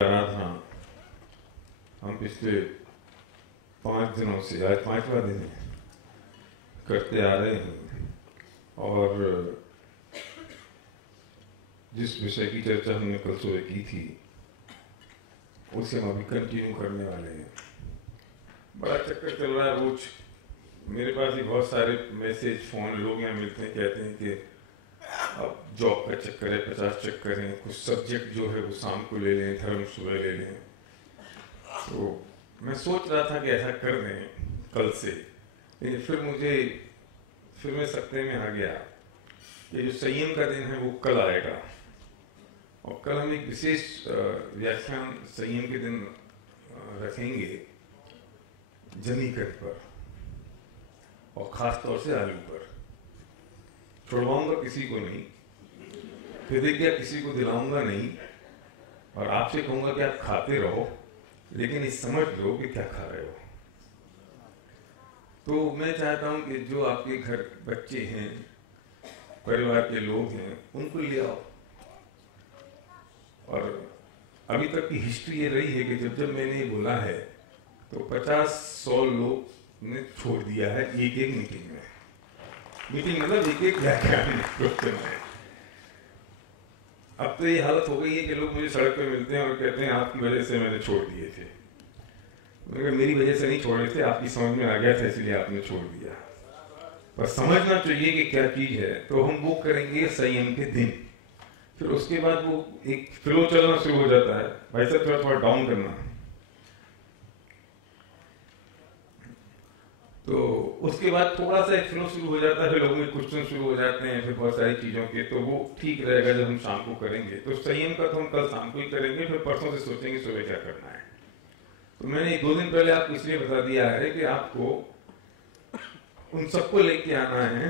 रहा था। हम पिछले 5 दिनों से, आज 5वां दिन है, करते आ रहे हैं और जिस विषय की चर्चा हमने कल सुबह की थी उसे हम अभी कंटिन्यू करने वाले हैं। बड़ा चक्कर चल रहा है रोज, मेरे पास भी बहुत सारे मैसेज फोन लोग यहाँ मिलते हैं, कहते हैं कि अब जॉब का चक्कर है, 50 चक्कर हैं, कुछ सब्जेक्ट जो है वो शाम को ले लें, धर्म सुबह ले लें। तो मैं सोच रहा था कि ऐसा कर दें कल से, लेकिन फिर मैं सत्ते में आ गया कि जो संयम का दिन है वो कल आएगा और कल हम एक विशेष व्याख्यान संयम के दिन रखेंगे जमीकट पर और खास तौर से आलू पर। छुड़वाऊंगा किसी को नहीं, प्रतिज्ञा किसी को दिलाऊंगा नहीं और आपसे कहूंगा कि आप खाते रहो, लेकिन ये समझ लो कि क्या खा रहे हो। तो मैं चाहता हूं कि जो आपके घर बच्चे हैं, परिवार के लोग हैं, उनको ले आओ। और अभी तक की हिस्ट्री ये रही है कि जब जब मैंने ये बोला है तो 50-100 लोग ने छोड़ दिया है एक मीटिंग में। मीटिंग मतलब एक व्याख्यान में। अब तो ये हालत हो गई है कि लोग मुझे सड़क पे मिलते हैं और कहते हैं आपकी वजह से मैंने छोड़ दिए थे। मगर मेरी वजह से नहीं छोड़े थे, आपकी समझ में आ गया था इसलिए आपने छोड़ दिया। पर समझना चाहिए कि क्या चीज है। तो हम वो करेंगे संयम के दिन, फिर उसके बाद वो एक फ्लो चलना शुरू हो जाता है। भाई साहब थोड़ा डाउन करना, तो उसके बाद थोड़ा सा एक फ्लो शुरू हो जाता है, फिर लोगों में क्वेश्चन शुरू हो जाते हैं, फिर बहुत सारी चीजों के। तो वो ठीक रहेगा जब हम शाम को करेंगे। तो संयम का तो हम कल शाम को ही करेंगे, फिर परसों से सोचेंगे सुबह क्या करना है। तो मैंने 2 दिन पहले आपको इसलिए बता दिया है कि आपको उन सबको लेके आना है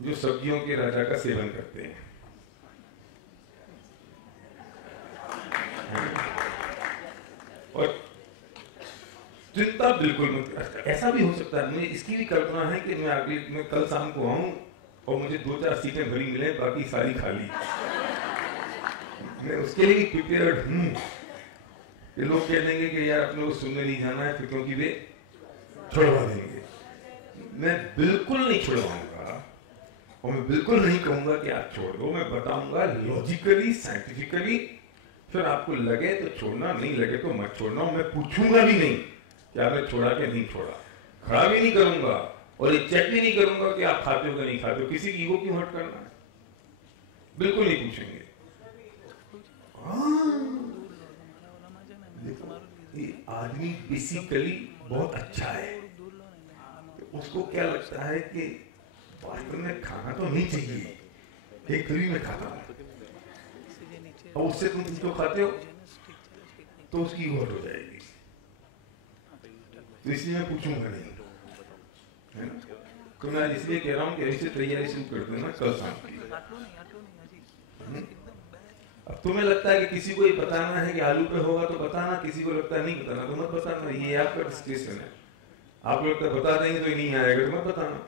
जो सब्जियों के राजा का सेवन करते हैं। और चिंता बिल्कुल मत। ऐसा भी हो सकता है, मुझे इसकी भी कल्पना है कि मैं कल शाम को आऊं और मुझे 2-4 सीटें भरी मिले, बाकी सारी खाली। मैं उसके लिए भी प्रिपेयर्ड हूं कि लोग कह देंगे कि यार अपने को सुनने नहीं जाना है, फिर क्योंकि वे छुड़वा देंगे। मैं बिल्कुल नहीं छुड़वाऊंगा और मैं बिल्कुल नहीं कहूंगा कि आप छोड़ दो। मैं बताऊंगा लॉजिकली, साइंटिफिकली, फिर आपको लगे तो छोड़ना, नहीं लगे तो मत छोड़ना। मैं पूछूंगा भी नहीं कि आपने छोड़ा कि नहीं छोड़ा, खड़ा भी नहीं करूंगा और ये चेक भी नहीं करूंगा कि आप खाते हो कि नहीं खाते हो। किसी की ईगो क्यों हर्ट करना है, बिल्कुल नहीं पूछेंगे। ये आदमी बेसिकली बहुत अच्छा है, तो उसको क्या लगता है कि वास्तव में खाना तो नहीं चाहिए, एक फ्री में खाता हूं और उससे तुम जो खाते हो तो उसकी ईगो हर्ट हो जाएगी। तो इसलिए मैं पूछूंगा नहीं, है ना। तो मैं इसलिए कह रहा हूँ कि ऐसे तैयारी शुरू कर देना कल शाम की। अब तुम्हें लगता है कि किसी को ये बताना है कि आलू पे होगा तो बताना, किसी को लगता है नहीं बताना तो मत बताना। ये आपका डिस्कशन है। आप लोग तो बता देंगे तो ये नहीं आएगा तो मत बताना।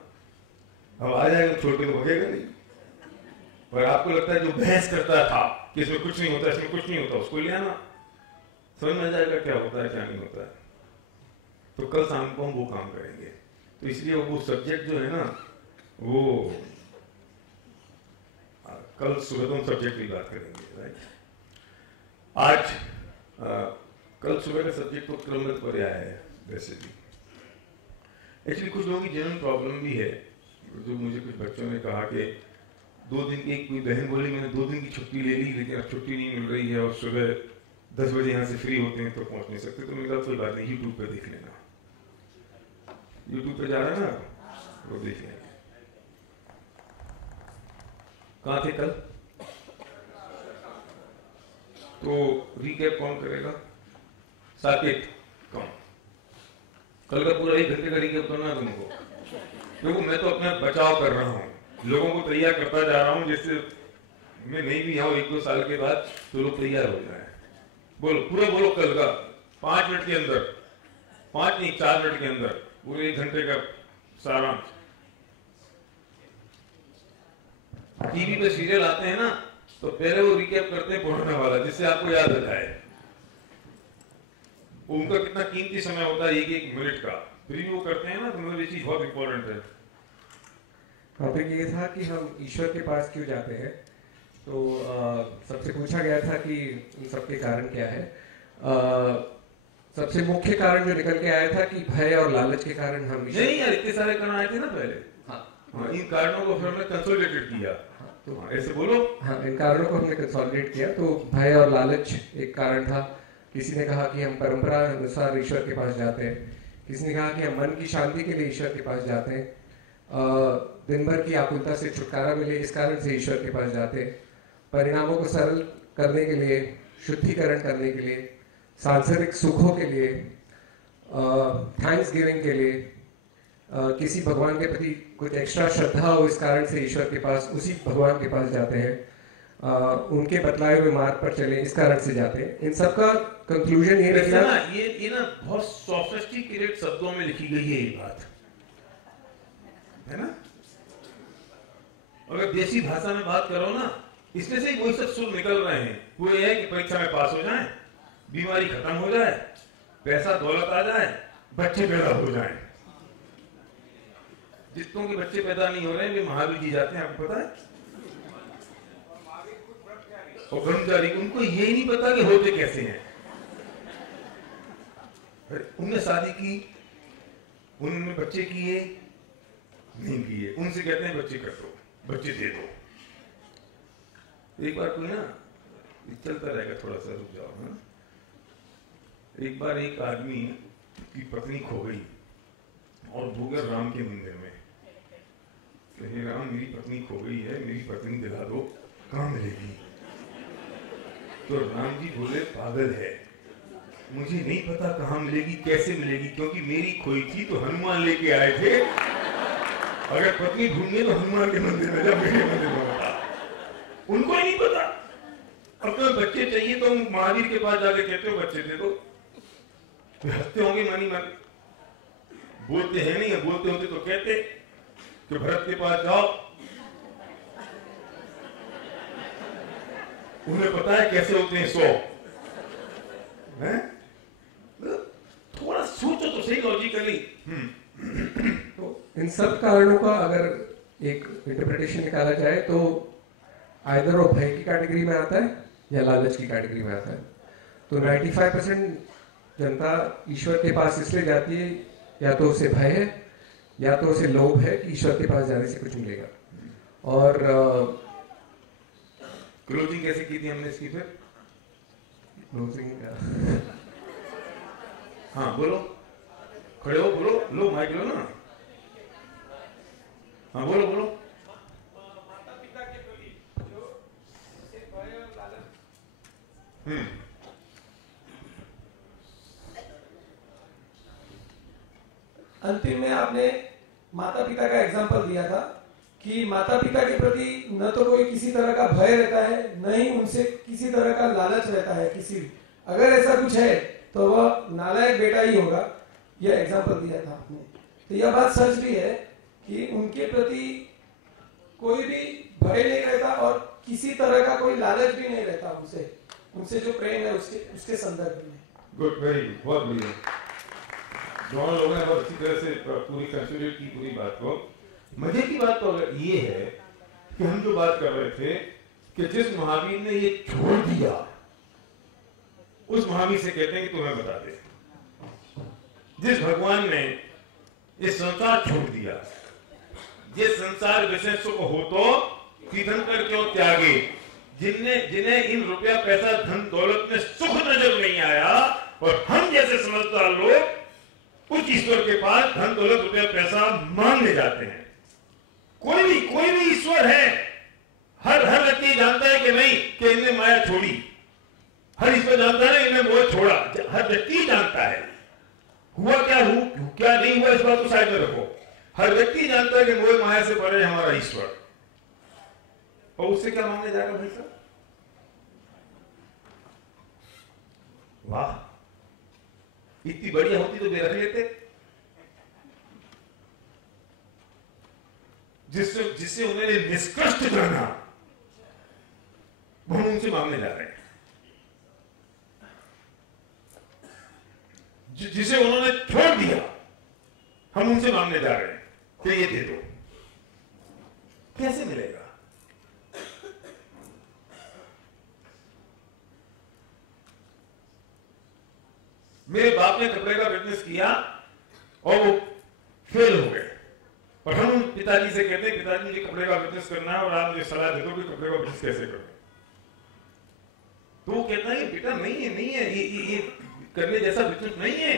अब आ जाएगा तो छोड़ के तो भगेगा नहीं। पर आपको लगता है जो बहस करता था कि इसमें कुछ नहीं होता, इसमें कुछ नहीं होता, उसको ले आना, समझ में आ जाएगा क्या होता है क्या नहीं होता है। तो कल शाम को हम वो काम करेंगे। तो इसलिए वो सब्जेक्ट जो है ना, वो कल सुबह तो हम सब्जेक्ट की बात करेंगे, राइट। आज कल सुबह का सब्जेक्ट तो क्रमबद्ध पर आया है वैसे भी। एक्चुअली कुछ लोगों की जनरल प्रॉब्लम भी है। जो मुझे कुछ बच्चों ने कहा कि 2 दिन की, एक कोई बहन बोली मैंने 2 दिन की छुट्टी ले ली लेकिन अब छुट्टी नहीं मिल रही है और सुबह 10 बजे यहाँ से फ्री होते हैं तो पहुंच नहीं सकते। तो मेरे साथ कोई बात नहीं, यूट्यूब पे देख लेना, यूट्यूब पे जा रहा है ना, वो देख लेंगे। कहाँ थे कल? तो रिकैप कौन करेगा? साकेत कौन? कल का पूरा 1 घंटे का रिकैप करना तुमको, क्योंकि मैं तो अपना बचाव कर रहा हूँ, लोगों को तैयार करता जा रहा हूँ, जिससे मैं नहीं भी आऊँ 1-2 साल के बाद तो लोग तैयार हो जाए। बोलो, पूरा बोलो कल का 5 मिनट के अंदर, 5 नहीं 4 मिनट के अंदर पूरे 1 घंटे का सारांश। टीवी पे सीरियल आते हैं ना, तो पहले वो रिकैप करते हैं पुराना वाला, जिससे आपको याद आ जाए। उनका कितना कीमती समय होता है, एक मिनट का, फिर भी वो करते हैं ना, तो मतलब ये चीज बहुत इंपॉर्टेंट है। टॉपिक ये था कि हम ईश्वर के पास क्यों जाते हैं। तो सबसे पूछा गया था कि इन सबके कारण क्या है। सबसे मुख्य कारण जो निकल के आया था कि भय और लालच के कारण हम नहीं यार, इतने सारे कारण आए थे ना पहले। हाँ, इन कारणों को फिर हमने कंसोलिडेटेड किया। तो ऐसे बोलो। हाँ, इन कारणों को हमने कंसोलिडेट किया। तो भय और लालच एक कारण था। किसी ने कहा कि हम परंपरा अनुसार ईश्वर के पास जाते हैं, किसी ने कहा कि हम मन की शांति के लिए ईश्वर के पास जाते हैं, दिन भर की आकुलता से छुटकारा मिले इस कारण से ईश्वर के पास जाते हैं, परिणामों को सरल करने के लिए, शुद्धिकरण करने के लिए, सांसारिक सुखों के लिए, थैंक्स गिविंग के लिए, किसी भगवान के प्रति कुछ एक्स्ट्रा श्रद्धा हो इस कारण से ईश्वर के पास, उसी भगवान के पास जाते हैं, उनके बतलाए हुए मार्ग पर चले इस कारण से जाते हैं। इन सब का कंक्लूजन ये निकला ना, ये ना बहुत सोफिस्टिकेटेड शब्दों में लिखी गई है ये बात, है ना। अगर देसी भाषा में बात करो ना, इसमें से ही वही सब सुर निकल रहे हैं। वो ये है कि परीक्षा में पास हो जाए, बीमारी खत्म हो जाए, पैसा दौलत आ जाए, बच्चे पैदा हो जाए। जितनों के बच्चे पैदा नहीं हो रहे हैं वे महावीर जी जाते हैं, आपको पता है। और ब्रह्मचारी, उनको ये नहीं पता कि होते कैसे हैं। उनने शादी की, उन्होंने बच्चे किए नहीं किए, उनसे कहते हैं बच्चे कर दो, बच्चे दे दो। एक बार कोई ना, चलता रहेगा, थोड़ा सा रुक जाओ ना। एक बार एक आदमी की पत्नी खो गई और भूगर राम के मंदिर में, हे राम मेरी पत्नी खो गई है, मेरी पत्नी दिला दो, कहाँ मिलेगी। तो राम जी बोले पागल है, मुझे नहीं पता कहाँ मिलेगी, कैसे मिलेगी, क्योंकि मेरी खोई थी तो हनुमान लेके आए थे। अगर पत्नी ढूंढनी तो हनुमान के मंदिर में जा, मेरे मंदिर में बता। उनको ही नहीं पता। अब तो बच्चे चाहिए तो महावीर के पास जाके कहते हो बच्चे दे दो, तो हंसते होंगे मानी मन, बोलते हैं नहीं, बोलते होते तो कहते कि भरत के पास जाओ, उन्हें पता है कैसे होते हैं 100। थोड़ा सोचो तो सही लॉजिकली। तो इन सब कारणों का अगर एक इंटरप्रिटेशन निकाला जाए तो आइदर वो भय की कैटेगरी में आता है या लालच की कैटेगरी में आता है। तो 95% जनता ईश्वर के पास इसलिए जाती है, या तो उसे भय है या तो उसे लोभ है कि ईश्वर के पास जाने से कुछ मिलेगा। और क्लोजिंग कैसे की थी हमने इसकी? फिर क्लोजिंग हाँ बोलो, खड़े हो, बोलो, लो माइक लो ना, हाँ बोलो बोलो। माता पिता के प्रति जो भय और लालच। अंतिम में आपने माता पिता का एग्जांपल दिया था कि माता पिता के प्रति न तो कोई किसी तरह का भय रहता है, न ही उनसे किसी तरह का लालच रहता है। किसी अगर ऐसा कुछ है तो वह नालायक बेटा ही होगा, यह एग्जांपल दिया था आपने। तो यह बात सच भी है कि उनके प्रति कोई भी भय नहीं रहता और किसी तरह का कोई लालच भी नहीं रहता उनसे जो प्रेम है उसके संदर्भ में। गुड, वेरी बहुत बढ़िया। दोनों लोगों ने बहुत अच्छी तरह से पूरी कंसिडरेट की पूरी बात को। मजे की बात तो ये है कि हम जो बात कर रहे थे कि जिस महावीर ने ये छोड़ दिया, उस महावीर से कहते हैं कि तुम्हें बता दे। जिस भगवान ने ये संसार छोड़ दिया, जिस संसार विषय सुख हो तो तीर्थंकर क्यों त्यागे, जिन्हें इन रुपया पैसा धन दौलत में सुख नजर नहीं आया, और हम जैसे समझदार लोग उस ईश्वर के पास धन दौलत रुपया पैसा मांगने जाते हैं। कोई भी ईश्वर है, हर व्यक्ति जानता है कि नहीं कि इनने माया छोड़ी। हर ईश्वर जानता है इनने मोह छोड़ा, हर व्यक्ति जानता है। हुआ क्या नहीं हुआ इस बात को साइड में रखो। हर व्यक्ति जानता है कि मोह माया से परे हमारा ईश्वर, और उससे क्या मांगने जाएगा भाई साहब? वाह, इतनी बढ़िया होती तो वे रख लेते। जिससे उन्होंने निष्कृष्ट जाना, वो उनसे मांगने जा रहे हैं। जिसे उन्होंने छोड़ दिया, हम उनसे मांगने जा रहे हैं कि ये दे दो। कैसे मिलेगा? मेरे बाप ने कपड़े का बिजनेस किया और वो फेल हो गए, और हम पिताजी से कहते हैं पिताजी मुझे कपड़े का बिजनेस करना है और आप मुझे सलाह दे दो कि कपड़े का बिजनेस कैसे करूं। तो वो कहता है बेटा नहीं है ये करने जैसा बिजनेस नहीं है।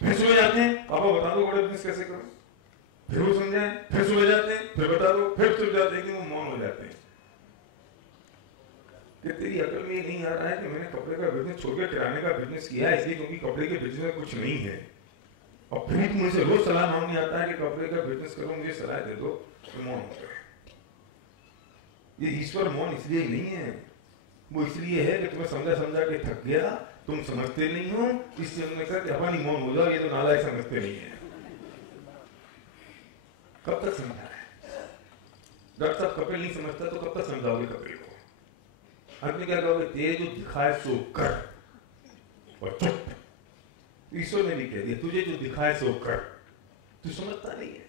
फिर सुबह जाते हैं, पापा बता दो बड़ा बिजनेस कैसे करूं। फिर वो समझाए, फिर सुबह जाते हैं, फिर बता दो, फिर सुबह जाते हैं कि वो मौन हो जाते हैं कि तेरी अकल में ये नहीं आ रहा है कि मैंने कपड़े का बिजनेस छोड़ के किराने का बिजनेस किया है इसलिए क्योंकि कपड़े के बिजनेस में कुछ नहीं है, और फिर मुझे रोज सलाह मांगने आता है कि कपड़े का बिजनेस करो, मुझे सलाह दे दो, तो मौन हो गए। ये ईश्वर मौन इसलिए नहीं है, वो इसलिए है कि तुम्हें समझा के थक गया, तुम समझते नहीं हो, इससे उन्होंने कहा कि हमारी मौन हो जाओ, ये तो नालायक समझते नहीं है। कब तक समझा है? डॉक्टर साहब कपिल नहीं समझता तो कब तक समझाओगे कपिल को? अंत में क्या कहोगे? तेरे जो दिखाए सो कर और चुप। ईश्वर ने भी कह दिया तुझे जो दिखाए सो कर, तू समझता नहीं है।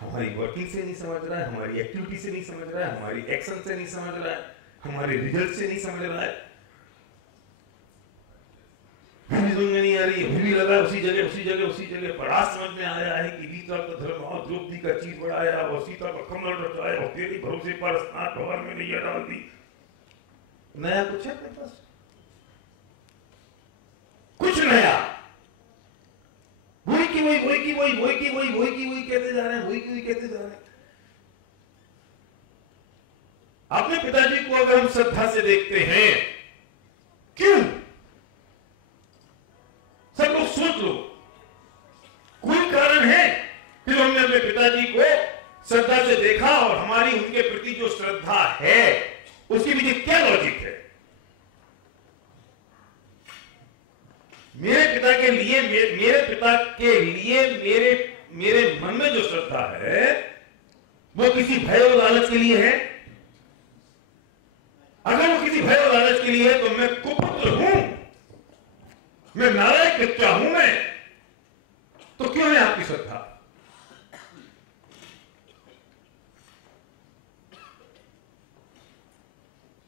हमारी वर्किंग से नहीं समझ रहा है, हमारी एक्टिविटी से नहीं समझ रहा है, हमारी एक्शन से नहीं समझ रहा है, हमारे रिजल्ट से नहीं समझ रहा है, फिर समझ में नहीं आ रही है, फिर भी लगा उसी जगह बड़ा समझ में आया है कि गीता का धर्म और द्रौपदी का चीज बढ़ाया और सीता का कमल रचाया और तेरे भरोसे पर स्नान भवन में नहीं डाल दी। नया कुछ है अपने पास? कुछ नया? वही की वही कहते जा रहे हैं, वही कहते जा रहे हैं। अपने पिताजी को अगर हम श्रद्धा से देखते हैं, क्यों? सब लोग सोच लो, कोई कारण है कि हमने अपने पिताजी को श्रद्धा से देखा और हमारी उनके प्रति जो श्रद्धा है उसके पीछे क्या लॉजिक है? मेरे पिता के लिए मेरे मन में जो श्रद्धा है वो किसी भय और लालच के लिए है? अगर वो किसी भय और लालच के लिए है तो मैं कुपुत्र हूं, मैं नालायक बच्चा हूं मैं, तो क्यों है आपकी श्रद्धा?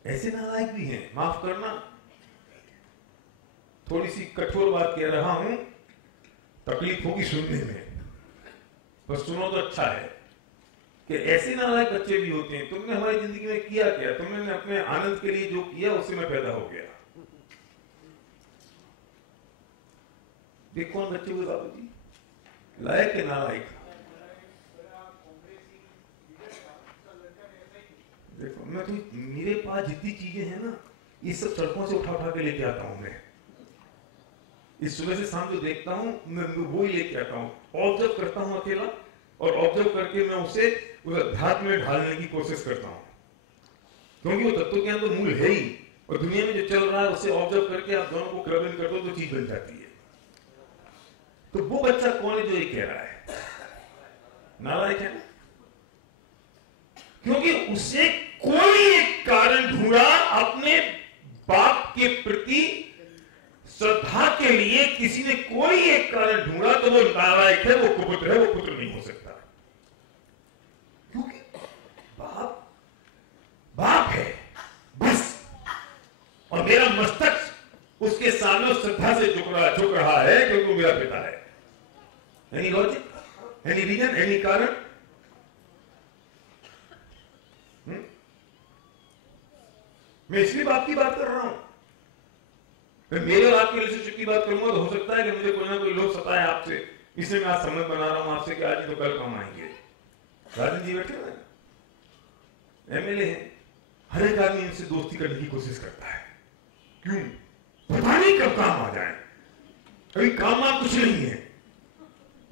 ऐसे नालायक भी हैं, माफ करना थोड़ी सी कठोर बात कह रहा हूं, तकलीफ होगी सुनने में, बस सुनो तो अच्छा है कि ऐसे नालायक बच्चे भी होते हैं। तुमने हमारी जिंदगी में किया क्या? तुमने अपने आनंद के लिए जो किया उससे मैं पैदा हो गया। देख कौन बच्चे हुए बाबूजी, लायक के नालायक? देखो मैं तो मेरे पास जितनी चीजें हैं ना, ये सब सड़कों से उठा के लेके आता हूं मैं। इस सुबह से शाम जो देखता हूं मैं वो ही लेके आता हूं, ऑब्जर्व करता हूं अकेला, और ऑब्जर्व करके मैं उसे उस अध्यात्म में ढालने की कोशिश करता हूं, क्योंकि वो तत्व ज्ञान तो मूल है ही, और दुनिया में जो चल रहा है उससे ऑब्जर्व करके आप दोनों को क्लब इन कर दो तो चीज बन जाती है। तो वो बच्चा कौन है जो ये कह रहा है? नालायक है ना, क्योंकि उसे कोई एक कारण ढूंढा अपने बाप के प्रति श्रद्धा के लिए, किसी ने कोई एक कारण ढूंढा, तो वो नालायक है, वो कुपुत्र है, वो पुत्र नहीं हो सकता। क्योंकि बाप है बस, और मेरा मस्तक उसके सामने श्रद्धा से झुक रहा है क्योंकि वो मेरा पिता है। Any logic, any reason, any कारण? मैं इसलिए बाप की बात कर रहा हूं। मैं मेरे और आपके रिलेशनशिप की बात करूंगा तो हो सकता है कि मुझे कोई ना कोई लोग सताए आपसे, इसलिए मैं आज संबंध बना रहा हूं आपसे कि आज तो कल काम आएंगे। राजन जी बैठे हुए एमएलए हैं, हर एक आदमी इनसे दोस्ती करने की कोशिश करता है। क्यों? पता नहीं कब काम आ जाए, अभी काम आ कुछ नहीं है,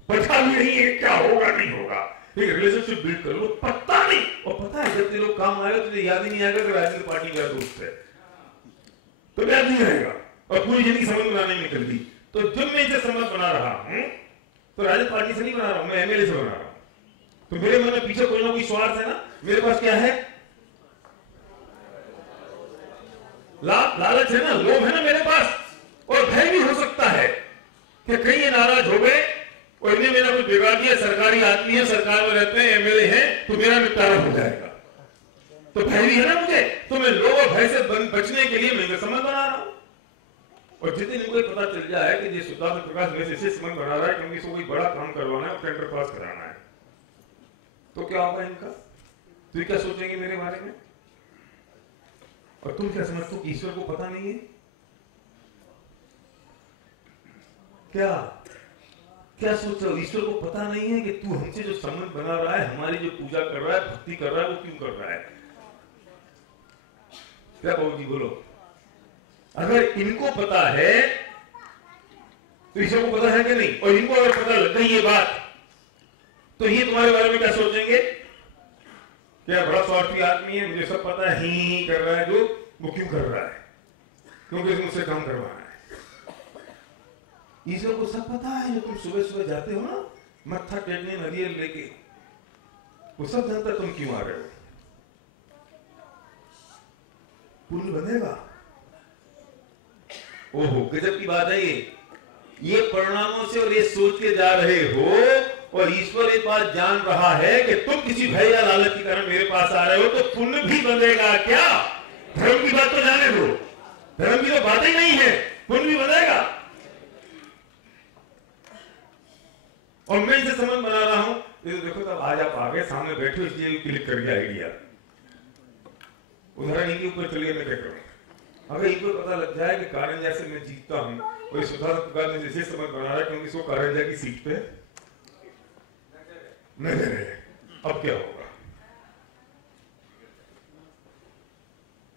पता भी नहीं है क्या होगा नहीं होगा, एक रिलेशनशिप बिल्ड कर लो, पता नहीं। और पता है जब लोग काम आएगा तुझे याद ही नहीं आएगा कि राजनीतिक पार्टी का दोस्त है, तो याद नहीं आएगा, और पूरी जिंदगी समझ बनाने में निकल गई। तो जब मैं इसे समझ बना रहा हूं तो राजनीतिक पार्टी से नहीं बना रहा हूं, मैं एमएलए से बना रहा हूं। तो मेरे मन में पीछे कोई ना कोई स्वार्थ है ना। मेरे पास क्या है? लालच है ना, लोभ है ना मेरे पास, और भय भय भी हो सकता है कि कहीं ये नाराज हो गए और इन्हें मेरा कुछ बिगाड़ दिया, सरकारी आदमी है, सरकार में रहते हैं, एमएलए हैं, तो मेरा निपटारा हो जाएगा। तो भय भी है ना मुझे, तो मैं लोगों भय से बचने के लिए मैं संबंध बना रहा हूं। और जितने इनको पता चल जाए कि ये सिद्धार्थ प्रकाश मेरे से संबंध बना रहा है क्योंकि इसको कोई बड़ा काम करवाना है और टेंडर पास कराना है, तो क्या होगा इनका? तो क्या सोचेंगे मेरे बारे में? और तुम क्या समझते हो ईश्वर को पता नहीं है क्या? क्या सोच रहे हो? ईश्वर को पता नहीं है कि तू हमसे जो संबंध बना रहा है, हमारी जो पूजा कर रहा है, भक्ति कर रहा है, वो क्यों कर रहा है? क्या बाबू जी बोलो? अगर इनको पता है तो ईश्वर को पता है कि नहीं? और इनको अगर पता लग गई ये बात, तो ये तुम्हारे बारे में क्या सोचेंगे? क्या बड़ा स्वार्थी आदमी है, मुझे सब पता है, ही कर रहा है, जो वो क्यों कर रहा है? क्योंकि मुझसे काम करवाना है। ईश्वर को सब पता है। जो तुम सुबह सुबह जाते हो ना मत्था टेकने नारियल लेके, वो सब जानता तुम क्यों आ रहे हो। पुण्य बनेगा। ओहो, गजब की बात है ये परिणामों से और ये सोच के जा रहे हो और ईश्वर एक बात जान रहा है कि तुम किसी भय या लालच के कारण मेरे पास आ रहे हो, तो पुण्य भी बनेगा क्या? धर्म की बात तो जाने दो, धर्म की तो बात ही नहीं है, पुण्य भी बनेगा। और मैं इसे संबंध बना रहा हूं, तो देखो तब आज आप आगे सामने बैठे हो, इसलिए क्लिक कर दिया आइडिया। उदाहरण इनके ऊपर चलिए, मैं क्या करूं? अगर इनको पता लग जाए कि कारंजा से मैं जीतता हूं और इस सिद्धार्थ प्रकाश ने जैसे संबंध बना रहा है क्योंकि इसको कारंजा की सीट पे नजर है, अब क्या होगा?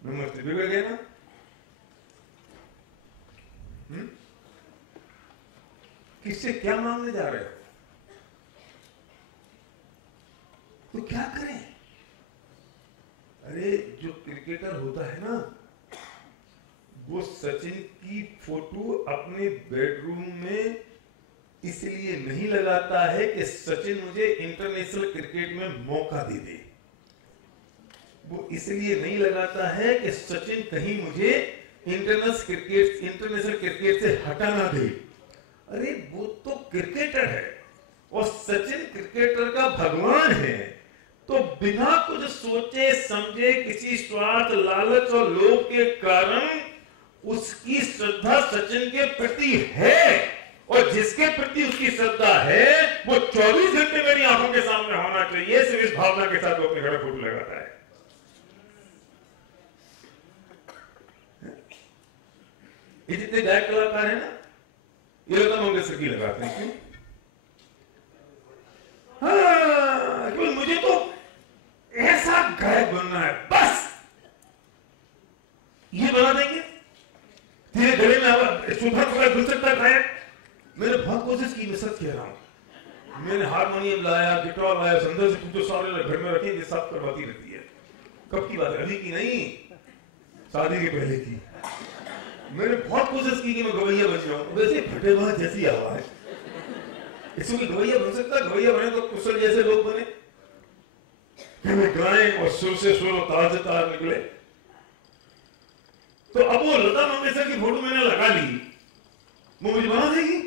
नमस्ते, बिगड़ गया ना? किससे क्या मांगने जा रहे हो? तो क्या करें? अरे जो क्रिकेटर होता है ना, वो सचिन की फोटो अपने बेडरूम में इसलिए नहीं लगाता है कि सचिन मुझे इंटरनेशनल क्रिकेट में मौका दे दे। वो इसलिए नहीं लगाता है कि सचिन कहीं मुझे इंटरनेशनल क्रिकेट से हटा ना दे। अरे वो तो क्रिकेटर है और सचिन क्रिकेटर का भगवान है, तो बिना कुछ सोचे समझे किसी स्वार्थ, लालच और लोभ के कारण उसकी श्रद्धा सचिन के प्रति है, और जिसके प्रति उसकी श्रद्धा है वो 24 घंटे मेरी आंखों के सामने होना चाहिए, सिर्फ इस भावना के साथ वो अपने घर फोटो लगाता है। ये जितने गायक कलाकार है ना, ये लता मंगेशकर की लगाते हैं। क्यों? हाँ, क्यों? मुझे तो ऐसा गायक बनना है, बस ये बना देंगे। तेरे गले में आवाज सुधा घुल सकता गायक। मैंने बहुत कोशिश की, मैं सच कह रहा हूं। मैंने हारमोनियम लाया, गिटार लाया, संदेश जो सारे घर में रखी, सब करवाती रहती है। कब की बात है? अभी की नहीं, शादी के पहले की। मैंने बहुत कोशिश की कि मैं गवैया बन जाऊं। वैसे फटे बात जैसी आवाज, इसमें कोई गवैया बन सकता? गवैया बने तो कुशल जैसे लोग बने कि मैं गाएं और सुर से सुर और तार से तार निकले। तो अब वो लता मंगेशकर की फोटो मैंने लगा ली, वो मुझे बना देगी?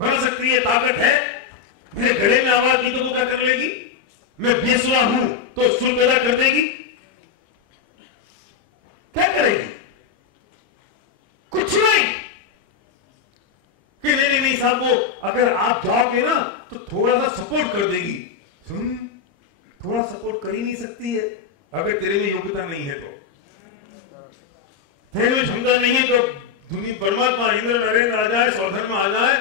बना सकती है, ताकत है। मेरे गले में आवाज नहीं तो वो क्या कर लेगी? मैं बेसुरा हूं तो सुर पैदा कर देगी? क्या करेगी? कुछ नहीं। कि नहीं नहीं नहीं साहब, वो अगर आप जाओगे ना तो थोड़ा सा सपोर्ट कर देगी। सुन, थोड़ा सपोर्ट कर ही नहीं सकती है अगर तेरे में योग्यता नहीं है तो। तेरे में क्षमता नहीं है तो दुनिया परमात्मा इंद्र नरेंद्र आ जाए, सौधर्म आ जाए,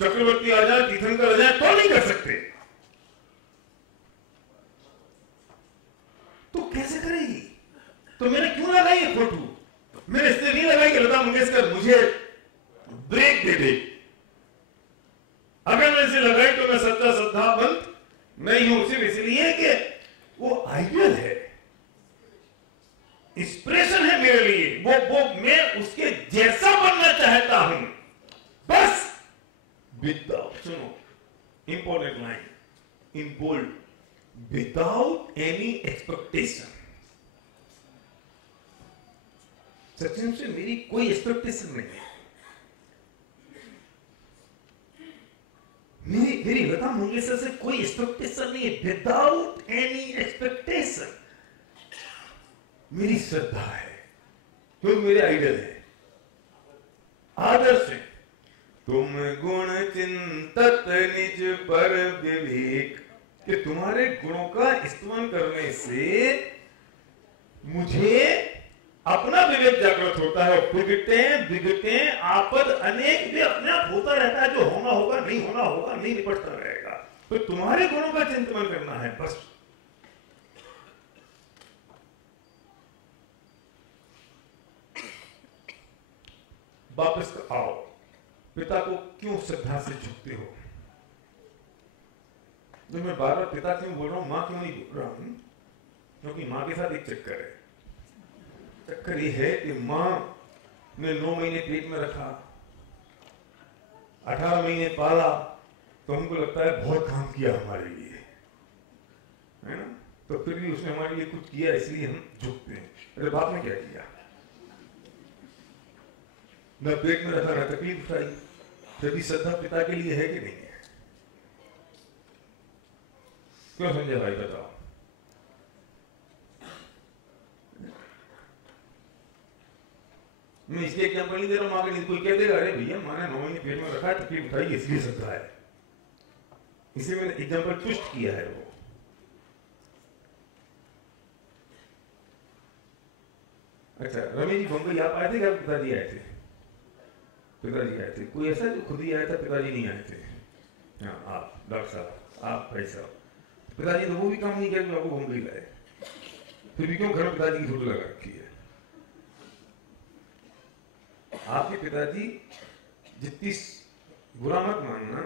चक्रवर्ती आ जाए, तीर्थंकर आ जाए, तो नहीं कर सकते। तो कैसे करेगी? तो मैंने क्यों लगाई ये फोटो? मैंने इसलिए नहीं लगाई कि लता मंगेशकर मुझे ब्रेक दे दे। अगर मैं इसे लगाई तो मैं सच्चा श्रद्धावंत नहीं हूं, सिर्फ इसलिए कि वो आइडियल है, इंस्पिरेशन है मेरे लिए। वो मैं उसके जैसा बनना चाहता हूं, बस। विदाउट, सुनो important line in bold, without any expectation. Sachin से मेरी कोई एक्सपेक्टेशन नहीं है, मेरी लता मंगेशकर से कोई एक्सपेक्टेशन नहीं है, विदाउट एनी एक्सपेक्टेशन। मेरी श्रद्धा है, तुम मेरे आइडल है, आदर्श है। तुम गुण चिंतत निज पर विवेक, कि तुम्हारे गुणों का स्तुति करने से मुझे अपना विवेक जागृत होता है। विघटे आपद अनेक भी अपने आप होता रहता है, जो होना होगा नहीं होना होगा, नहीं निपटता रहेगा। तो तुम्हारे गुणों का चिंतन करना है बस। वापस आओ, पिता को क्यों श्रद्धा से झुकते हो? जो मैं बार बार पिता क्यों बोल रहा हूं, मां क्यों नहीं बोल रहा हूं? क्योंकि मां के साथ एक चक्कर है। चक्कर ये है कि मां ने 9 महीने पेट में रखा, 18 महीने पाला, तो हमको लगता है बहुत काम किया हमारे लिए, है ना? तो फिर भी उसने हमारे लिए कुछ किया, इसलिए हम झुकते हैं। अरे बाप ने क्या किया? न पेट में रखा, न तकलीफ उठाई। फिर भी श्रद्धा पिता के लिए है कि नहीं है? क्यों संजय भाई बताओ? मैं इसलिए एग्जाम्पल नहीं दे रहा हूं मां के लिए। कोई कह देगा अरे भैया मां ने 9 महीने पेट में रखा, तकलीफ उठाई, इसलिए श्रद्धा है। इसे मैंने एग्जाम्पल ट्विस्ट किया है। वो अच्छा, रमेश जी बम्बई आप आए थे क्या? पिताजी आए थे? पिताजी आए थे। कोई ऐसा जो खुद ही आया था, पिताजी नहीं आए थे? हाँ, आप डॉक्टर साहब, आप भाई साहब। पिताजी तो वो भी काम नहीं किया जो आपको बम्बई लाए, फिर भी क्यों घर में पिताजी की फोटो लगा रखी है? आपके पिताजी, जितनी बुरा मत मानना,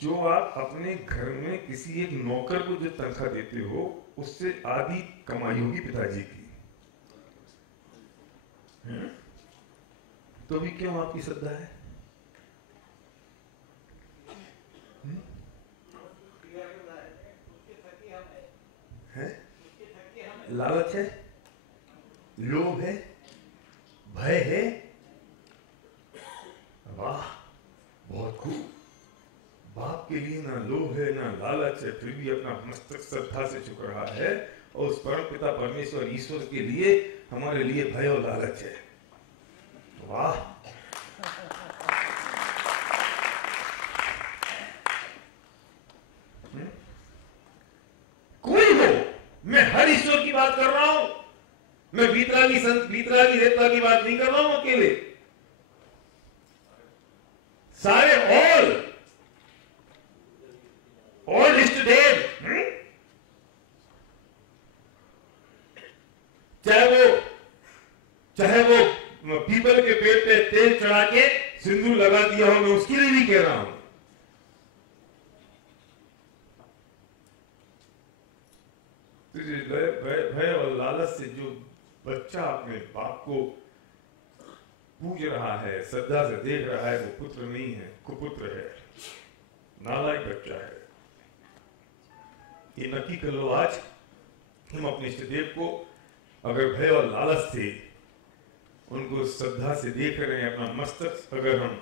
जो आप अपने घर में किसी एक नौकर को जो तनख्वाह देते हो, उससे आधी कमाई होगी पिताजी की। तो भी क्यों आपकी श्रद्धा है? लालच है, लोभ है, भय है। वाह, बहुत खूब। बाप के लिए ना लोभ है ना लालच है, फिर भी अपना मस्तक श्रद्धा से झुक रहा है। और उस परम पिता परमेश्वर ईश्वर के लिए हमारे लिए भय और लालच है। वाह, कोई हो, मैं हर ईश्वर की बात कर रहा हूं। मैं वीतरागी संत, वीतरागी देवता की बात नहीं कर रहा हूं अकेले। सारे ऑल इष्ट देव, चाहे वो पीपल के पेड़ पे तेल चढ़ा के सिंदूर लगा दिया हो, मैं उसके लिए भी कह रहा हूं। भय और लालच से जो बच्चा अपने बाप को पूज रहा है, श्रद्धा से देख रहा है, वो पुत्र नहीं है, कुपुत्र है, नालायक बच्चा है। ये नक्की कर लो आज, हम अपने इष्ट देव को अगर भय और लालच से, उनको श्रद्धा से देख रहे हैं, अपना मस्तक अगर हम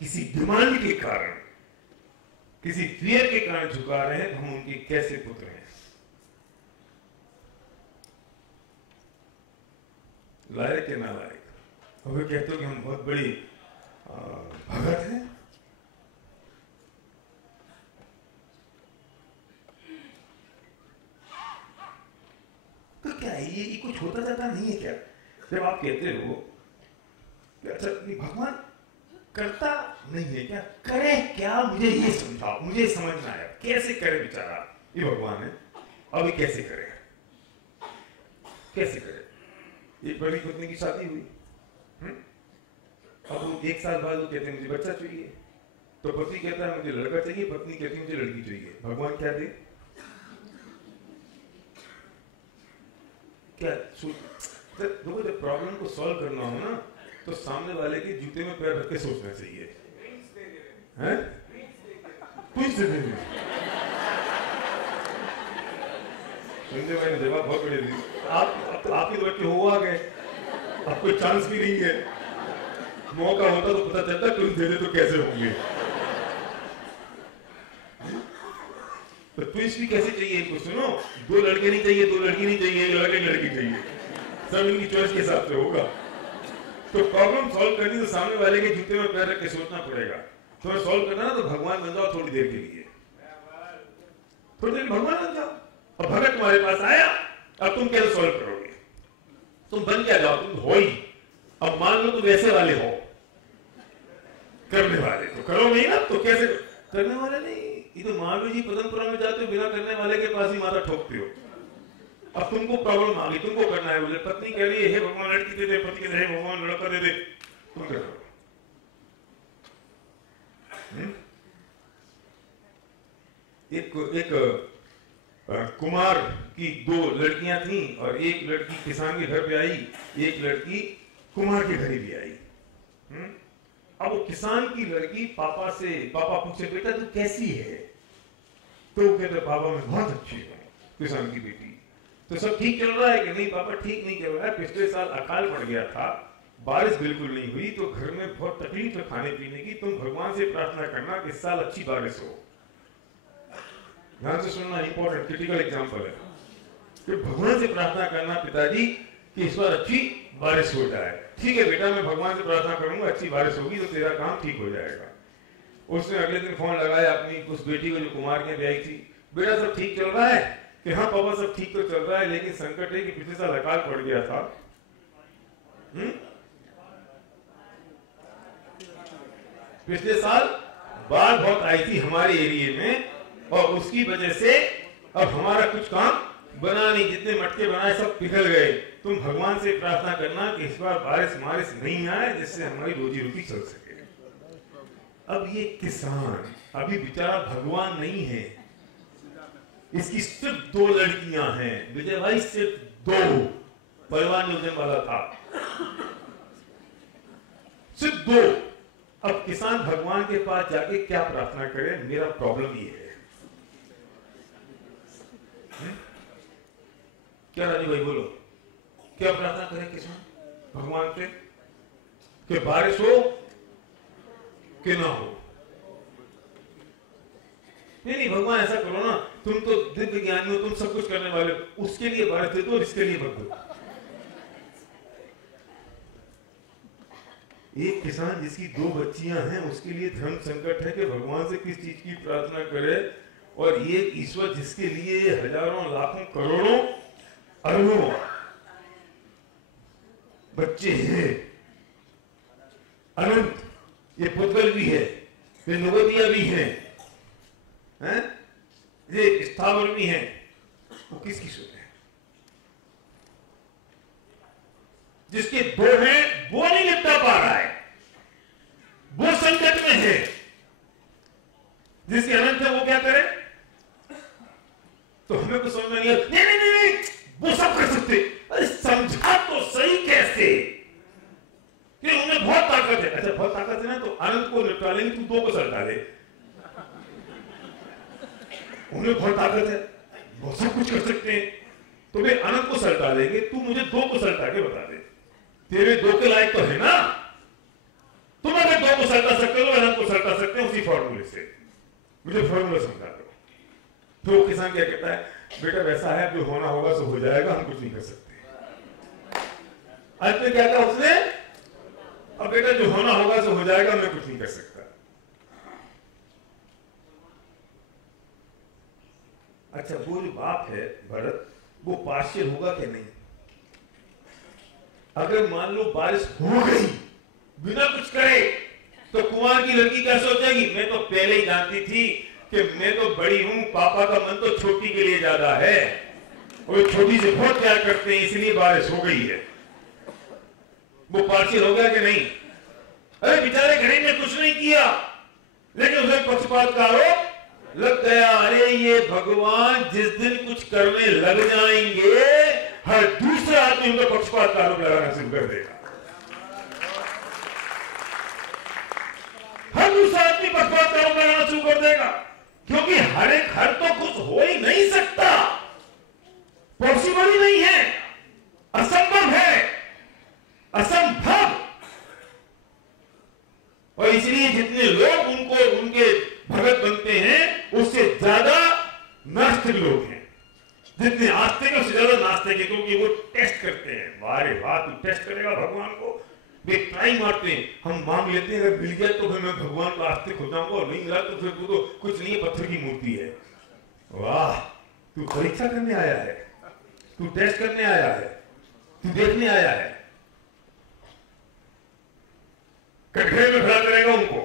किसी डिमांड के कारण, किसी फियर के कारण झुका रहे हैं, तो हम उनके कैसे पुत्र हैं? लायक है नालायक? वे कहते हो कि हम बहुत बड़ी भगत हैं। तो क्या है ये कुछ होता जाता नहीं है क्या? जब आप कहते हो कि अच्छा भगवान करता नहीं है क्या, करे क्या? मुझे ये समझाओ, मुझे समझ में आया कैसे करे बेचारा ये भगवान है। अब ये कैसे करे, कैसे करे? एक बड़ी पत्नी की शादी हुई, अब वो 1 साल बाद वो कहते हैं मुझे बच्चा चाहिए, तो पति कहता है मुझे लड़का चाहिए, पत्नी कहती है मुझे लड़की चाहिए। भगवान क्या दे? क्या देखो, जब प्रॉब्लम को सॉल्व करना हो ना, तो सामने वाले के जूते में पैर रख के सोचना चाहिए। हैं? कुछ दे देंगे। संजय भाई ने जवाब बहुत बड़े दिए। आपके तो बच्चे हो आ गए, अब कोई चांस भी नहीं है। मौका होता तो पता चलता, कोई दे दे तो कैसे होंगे। तो ट्विस्ट भी कैसे चाहिए इनको? सुनो, 2 लड़के नहीं चाहिए, 2 लड़की नहीं चाहिए, 1 लड़के लड़की चाहिए, सब इनकी चॉइस के हिसाब से होगा। तो प्रॉब्लम सॉल्व करनी तो सामने वाले के जूते में पैर रख के सोचना पड़ेगा। तुम्हें सॉल्व करना ना तो भगवान बन जाओ थोड़ी देर के लिए, थोड़ी देर भगवान बन जाओ। और भगत तुम्हारे पास आया, अब तुम कैसे सॉल्व करोगे? तुम बन क्या जाओ, तुम हो ही। अब मान लो तुम वैसे वाले हो, करने वाले तो करोगे ही ना, तो कैसे करने वाले नहीं। ये तो महावीर जी पदमपुरा में जाते हो, बिना करने वाले के पास ही माथा ठोकते हो। अब तुमको प्रॉब्लम आ गई, तुमको करना है। बोले पत्नी कह रही है हे भगवान लड़की दे दे, पति कह रहे हे भगवान लड़का दे दे, तुम क्या करो? एक कुमार की 2 लड़कियां थी और एक लड़की किसान के घर पे आई, एक लड़की कुमार के घर भी आई। अब वो किसान की लड़की पापा पूछे बेटा तू कैसी है? तो वो कहते पापा मैं बहुत अच्छी हूँ। किसान की बेटी तो सब ठीक चल रहा है कि नहीं? पापा ठीक नहीं चल रहा है, पिछले साल अकाल पड़ गया था, बारिश बिल्कुल नहीं हुई, तो घर में बहुत तकलीफ है खाने पीने की। तुम भगवान से प्रार्थना करना कि इस साल अच्छी बारिश हो। ध्यान से सुनना, इंपॉर्टेंट क्रिटिकल एग्जांपल है कि भगवान से प्रार्थना करना पिताजी कि इस बार अच्छी बारिश हो जाए। ठीक है बेटा, मैं भगवान से प्रार्थना करूंगा, अच्छी बारिश होगी तो तेरा काम ठीक हो जाएगा। उसने अगले दिन फोन लगाया अपनी उस बेटी को जो कुमार के ब्याही थी, बेटा सब ठीक चल रहा है? कि हाँ पापा सब ठीक तो चल रहा है, लेकिन संकट है कि पिछले साल अकाल पड़ गया था। पिछले साल बाढ़ बहुत आई थी हमारे एरिया में और उसकी वजह से अब हमारा कुछ काम बना नहीं, जितने मटके बनाए सब पिघल गए। तुम भगवान से प्रार्थना करना कि इस बार बारिश नहीं आए, जिससे हमारी रोजी रोटी चल सके। अब ये किसान अभी बेचारा भगवान नहीं है, इसकी सिर्फ 2 लड़कियां हैं। विजय भाई सिर्फ 2, परिवार नियोजन वाला था, सिर्फ 2। अब किसान भगवान के पास जाके क्या प्रार्थना करे? मेरा प्रॉब्लम ये है। क्या राजू भाई बोलो, क्या प्रार्थना करे किसान भगवान से कि बारिश हो कि ना हो? नहीं भगवान ऐसा करो ना, तुम तो दिव्य ज्ञानी हो, तुम सब कुछ करने वाले हो, उसके लिए बारिश दे दो, इसके लिए मत दो। एक किसान जिसकी 2 बच्चियां हैं, उसके लिए धर्म संकट है कि भगवान से किस चीज की प्रार्थना करे। और ये ईश्वर जिसके लिए हजारों लाखों करोड़ों अरबों बच्चे हैं, अनंत, ये पुतगल भी है, ये नवोदिया भी है, ये स्थावर भी है, वो किसकी सोच है? जिसके 2 हैं वो नहीं निपटा पा रहा है, वो संकट में है। जिसके अनंत है वो क्या करे? तो हमें कुछ समझ में नहीं आता। नहीं वो सब कर सकते। अरे समझा तो सही कैसे कि उन्हें बहुत ताकत है। अच्छा बहुत ताकत है ना, तो अनंत को निपटा लेंगे, तू 2 को सल्टा दे। उन्हें बहुत ताकत है, वो सब कुछ कर सकते हैं, तो वे अनंत को सल्टा लेंगे, तू मुझे 2 को सल्टा के बता दे। तेरे 2 के लायक तो है ना? तुम अगर 2 को सल्टा सकते हो, अनंत को सल्टा सकते हो उसी फॉर्मूले से। मुझे फॉर्मूला समझा दो। तो किसान क्या कहता है? बेटा वैसा है, जो होना होगा सो हो जाएगा, हम कुछ नहीं कर सकते। अंत में क्या कहा उसने? अब बेटा जो होना होगा सो हो जाएगा, मैं कुछ नहीं कर सकता। अच्छा वो जो बाप है भरत, वो पार्शियल होगा कि नहीं? अगर मान लो बारिश हो गई बिना कुछ करे, तो कुमार की लड़की क्या सोचेगी? मैं तो पहले ही जानती थी कि मैं तो बड़ी हूं, पापा का मन तो छोटी के लिए ज्यादा है, और छोटी से बहुत प्यार करते हैं, इसलिए बारिश हो गई है। वो पार्शियल हो गया कि नहीं? अरे बेचारे गणेश ने कुछ नहीं किया, लेकिन उसे पक्षपात का आरोप लग गया। अरे ये भगवान जिस दिन कुछ करने लग जाएंगे, हर दूसरा आदमी उनका पक्षपात का आरोप लगाना शुरू कर देगा। हर दूसरा आदमी पक्षपात का आरोप लगाना शुरू कर देगा, क्योंकि हर एक हर तो कुछ हो ही नहीं सकता, पॉसिबल ही नहीं है, असंभव है। जितने लोग उनको उनके भगत बनते हैं उससे ज्यादा नास्तिक लोग हैं। जितने आस्तिक हैं उससे ज्यादा नास्तिक है, क्योंकि वो टेस्ट करते हैं। वारे वाह, तू टेस्ट करेगा भगवान को, वे ट्राई मारते हैं। हम मांग लेते हैं अगर मिल गया तो फिर मैं भगवान को आस्तिक हो जाऊंगा, और नहीं मिला तो फिर तो कुछ नहीं है, पत्थर की मूर्ति है। वाह, तू परीक्षा करने आया है, तू टेस्ट करने आया है, तू देखने आया है। कटघरे में खड़ा करेगा उनको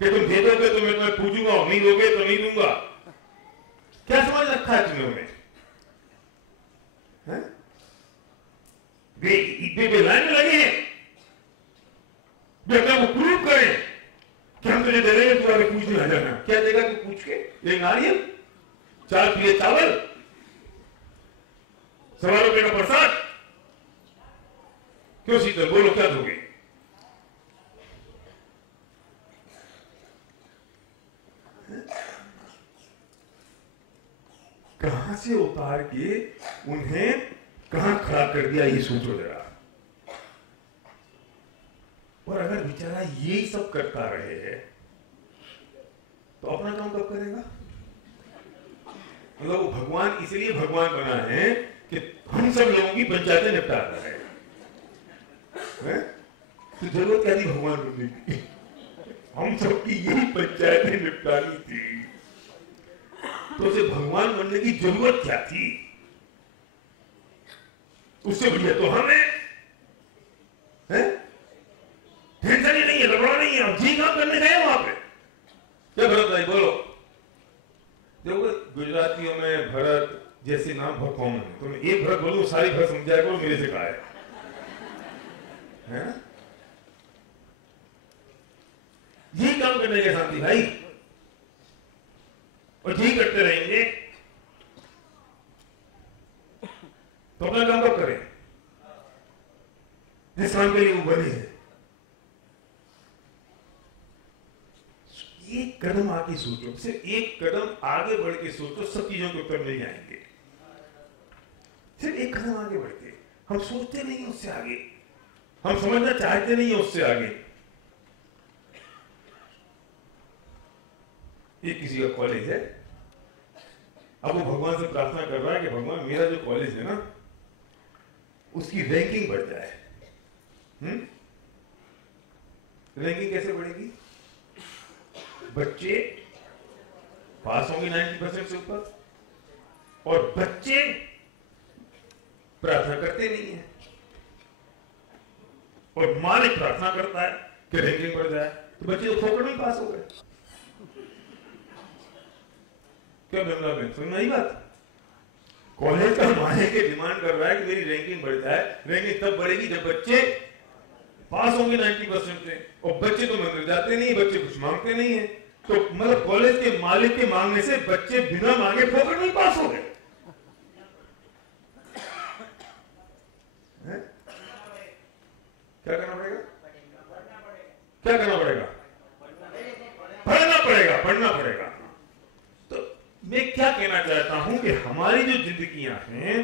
कि तुम दे दोगे तो मैं तुम्हें पूछूंगा, और नहीं दोगे तो नहीं दूंगा। क्या समझ रखा है तुमने उन्हें? वे लाइन में लगे हैं, वे अपने को प्रूव करें कि हम तुझे दे रहे हैं, तू आगे पूछने आ जाना। क्या देगा तू पूछ के? एक नारियल, 4 पीले चावल, 1.25 रुपए का प्रसाद। क्यों शीतल, बोलो क्या दोगे? कहां से उतार के उन्हें कहां खड़ा कर दिया, ये सोचो जरा। और अगर बेचारा यही सब करता रहे तो अपना काम कब करेगा? मतलब वो भगवान इसलिए भगवान बना है कि हम सब लोगों की पंचायतें निपटाता है? तो जरूरत क्या थी भगवान बनने की? हम सबकी यही पंचायतें निपटानी थी, तो उसे भगवान बनने की जरूरत क्या थी? उससे बढ़िया तो हमें टेंशन ही नहीं है, लबड़ा नहीं है, हम जी काम करने गए वहां पे। क्या भरत भाई बोलो? देखो गुजरातियों में भरत जैसे नाम बहुत कॉमन है, तो मैं एक भरत बोलूं सारी भरत समझाया करो मेरे से कहा है? यही काम करने के शांति भाई, और यही करते रहेंगे तो अपना काम कब करें जिस काम के लिए वो बने हैं? एक कदम आगे सोचो, सिर्फ एक कदम आगे बढ़ के सोचो, सब चीजों के उत्तर मिल जाएंगे। सिर्फ एक कदम आगे बढ़ के, हम सोचते नहीं उससे आगे, हम समझना चाहते नहीं उससे आगे। ये किसी का कॉलेज है, अब वो भगवान से प्रार्थना कर रहा है कि भगवान मेरा जो कॉलेज है ना उसकी रैंकिंग बढ़ जाए। रैंकिंग कैसे बढ़ेगी? बच्चे पास होंगे 90% से ऊपर, और बच्चे प्रार्थना करते नहीं है, और मालिक प्रार्थना करता है कि रैंकिंग बढ़ जाए, तो बच्चे तो फोकट में पास हो गए। क्या बिमला बहन सुनना ही बात? कॉलेज का मालिक के डिमांड कर रहा है कि मेरी रैंकिंग बढ़ जाए। रैंकिंग तब बढ़ेगी जब बच्चे पास होंगे 90% से, और बच्चे तो मंदिर जाते नहीं, बच्चे कुछ मांगते नहीं है। तो मतलब कॉलेज के मालिक के मांगने से बच्चे बिना मांगे फोकट में पास हो गए। क्या करना पड़ेगा? क्या करना पड़ेगा? पढ़ना पड़ेगा, पढ़ना पड़ेगा। तो मैं क्या कहना चाहता हूं कि हमारी जो जिंदगियां हैं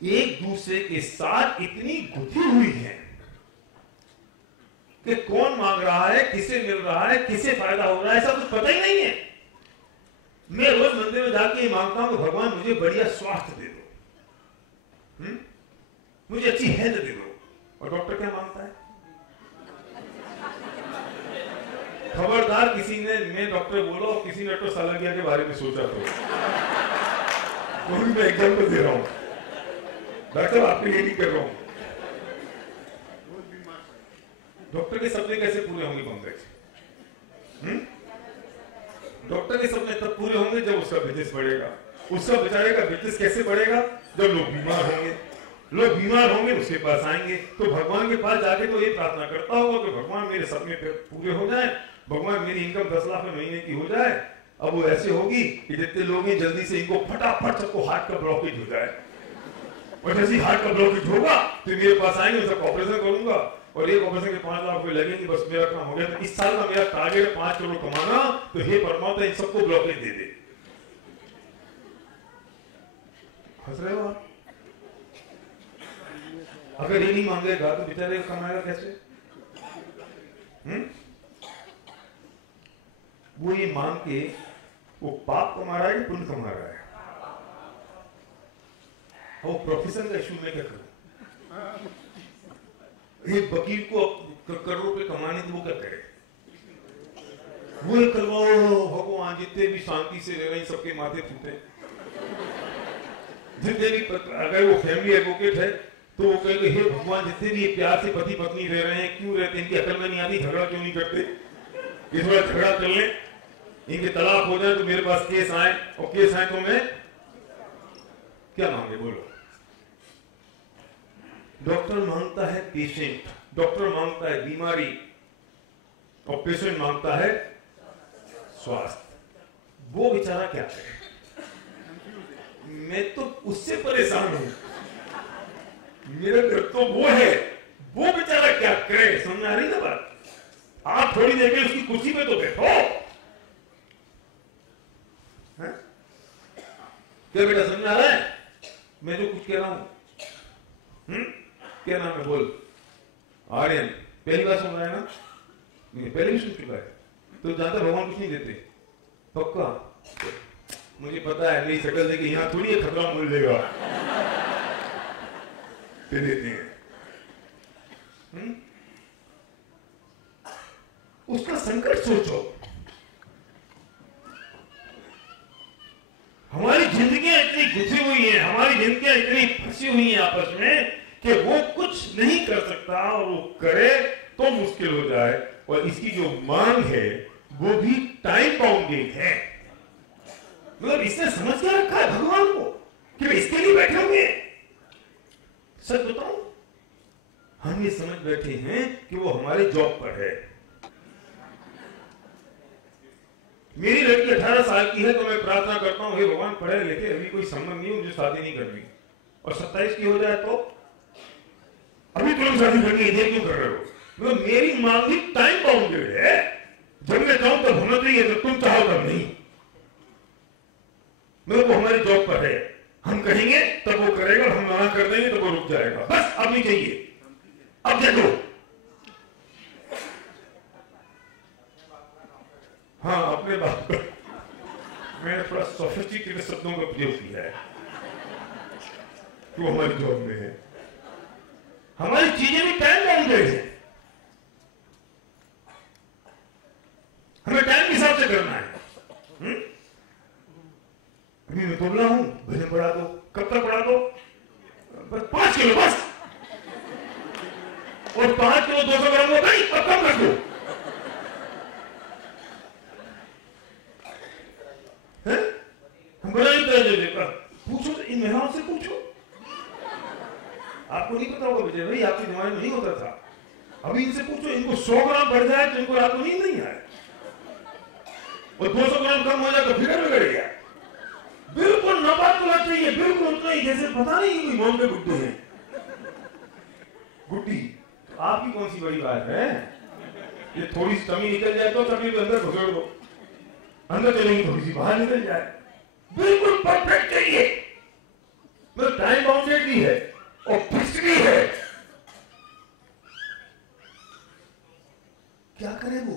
एक दूसरे के साथ इतनी गुथी हुई हैं कि कौन मांग रहा है, किसे मिल रहा है, किसे फायदा हो रहा है, ऐसा कुछ पता ही नहीं है। मैं रोज मंदिर में जाके ये मांगता हूं कि भगवान मुझे बढ़िया स्वास्थ्य दे दो, मुझे अच्छी हेल्थ दे दो, और डॉक्टर क्या मांगता है? खबरदार किसी ने मैं डॉक्टर बोलो और किसी ने डॉक्टर सालगिया के बारे में सोचा तो मैं एग्जाम्पल दे रहा हूं, डॉक्टर आपके लिए नहीं कर रहा हूं। डॉक्टर के सपने कैसे पूरे होंगे पंकज? डॉक्टर के सपने तब पूरे होंगे जब उसका बिजनेस बढ़ेगा। उसका बेचारे का बिजनेस कैसे बढ़ेगा? जब लोग बीमार होंगे। लोग बीमार होंगे उसके पास आएंगे, तो भगवान के पास जाके तो ये प्रार्थना करता होगा कि भगवान मेरे सपने पूरे हो जाए, भगवान मेरी इनकम 10 लाख महीने की हो जाए। अब वो ऐसे होगी कि जितने लोग हैं जल्दी से इनको फटाफट सबको हार्ट का ब्लॉकेज हो जाए, और जैसे हार्ट का ब्लॉकेज होगा तो मेरे पास आएंगे, सबका ऑपरेशन करूंगा, और एक ऑपरेशन के 5 लाख रुपए लगेंगे, बस मेरा काम हो गया। तो इस साल का मेरा टारगेट है 5 करोड़ कमाना, तो हे परमात्मा इन सबको ब्लॉकेज दे दे। हंस रहे हो आप? अगर ये नहीं मांगेगा तो बेचारे कमाएगा कैसे? वो ये मांग के वो पाप कमा रहा है कि पुण्य कमा रहा है? वो प्रोफेशन का इशू में क्या करूं? एक वकील को करोड़ रुपए कमाने तो वो क्या करे? वो करवाओ भगवान, जितने भी शांति से रह रहे हैं सबके माथे फूटे। जितने भी, अगर वो फैमिली एडवोकेट है तो वो कहेंगे हे भगवान, जितने भी प्यार से पति पत्नी रह रहे हैं क्यों रहते हैं, इनकी अकल में नहीं आती, झगड़ा क्यों नहीं करते? ये थोड़ा झगड़ा कर ले, इनके तलाक हो जाए तो मेरे पास केस आए, और केस आए तो मैं क्या मांगे? बोलो। डॉक्टर मांगता है पेशेंट, डॉक्टर मांगता है बीमारी, और पेशेंट मांगता है स्वास्थ्य। वो बेचारा क्या करे? मैं तो उससे परेशान हूं, मेरा घर तो वो है, वो बेचारा क्या करे? समझ आ रही ना बात? आप थोड़ी देर के उसकी कुर्सी पे तो बैठो। क्या बेटा समझ आ रहा है मैं जो कुछ कह रहा हूं? क्या नाम है? बोल। आर्यन। पहली बार सुन रहा है ना? नहीं, पहले भी सुन चुका है तो जानता भगवान कुछ नहीं देते? पक्का? मुझे पता है, मेरी शक्ल देखिए, यहां थोड़ी खतरा मिल जाएगा, दे देते हैं। उसका संकट सोचो। हमारी जिंदगियां इतनी गुथी हुई हैं, हमारी जिंदगियां इतनी फंसी हुई हैं आपस में कि वो कुछ नहीं कर सकता, और वो करे तो मुश्किल हो जाए। और इसकी जो मांग है वो भी टाइम बाउंडेड है। मतलब इसने समझ क्या रखा है भगवान को कि वे इसके लिए बैठे हुए हैं? सच बताऊं, हम ये समझ बैठे हैं कि वो हमारे जॉब पर है। मेरी लड़की 18 साल की है तो मैं प्रार्थना करता हूं, हे भगवान पढ़े लिखे अभी कोई संबंध नहीं, मुझे शादी नहीं करनी। और 27 की हो जाए तो अभी तुरंत शादी करनी है, क्यों कर रहे हो? तो मेरी मांग भी टाइम बाउंडेड है। जब मैं चाहूं तब होना चाहिए, जब तुम चाहो तब नहीं। मतलब वो हमारे जॉब पर है, हम कहेंगे तब वो करेगा, और हम मना कर देंगे तो वो रुक जाएगा। बस अब नहीं चाहिए। अब देखो, हाँ अपने बात पर मैंने थोड़ा सोफिस्टिकेटेड शब्दों का प्रयोग किया है, जो हमारी जॉब में है। हमारी चीजें भी टाइम बाउंडेड है, हमें टाइम के हिसाब से करना है। अभी मैं बोल रहा हूं भजन पढ़ा दो, कब तक पढ़ा दो? बस 5 किलो बस, और 5 किलो 200 ग्राम होता ही, अब कम कर दो। हम बना नहीं तरह पूछो तो इन महिलाओं से पूछो। आपको नहीं पता होगा विजय भाई, आपके जमाने में नहीं होता था। अभी इनसे पूछो, इनको 100 ग्राम बढ़ जाए तो इनको रात को नींद नहीं आए, और 200 ग्राम कम हो जाए तो फिर बिगड़ गया। बिल्कुल नबात होना चाहिए, बिल्कुल उतना ही, जैसे पता नहीं कोई मोम में गुड्डे हैं। गुड्डी आपकी कौन सी बड़ी बात है? ये थोड़ी सी कमी निकल जाए तो कभी अंदर घुसेड़ दो, अंदर चलेंगी, थोड़ी सी बाहर निकल जाए, बिल्कुल परफेक्ट चाहिए। मतलब टाइम बाउंडेड भी है और फिक्स्ड भी है। क्या करे वो?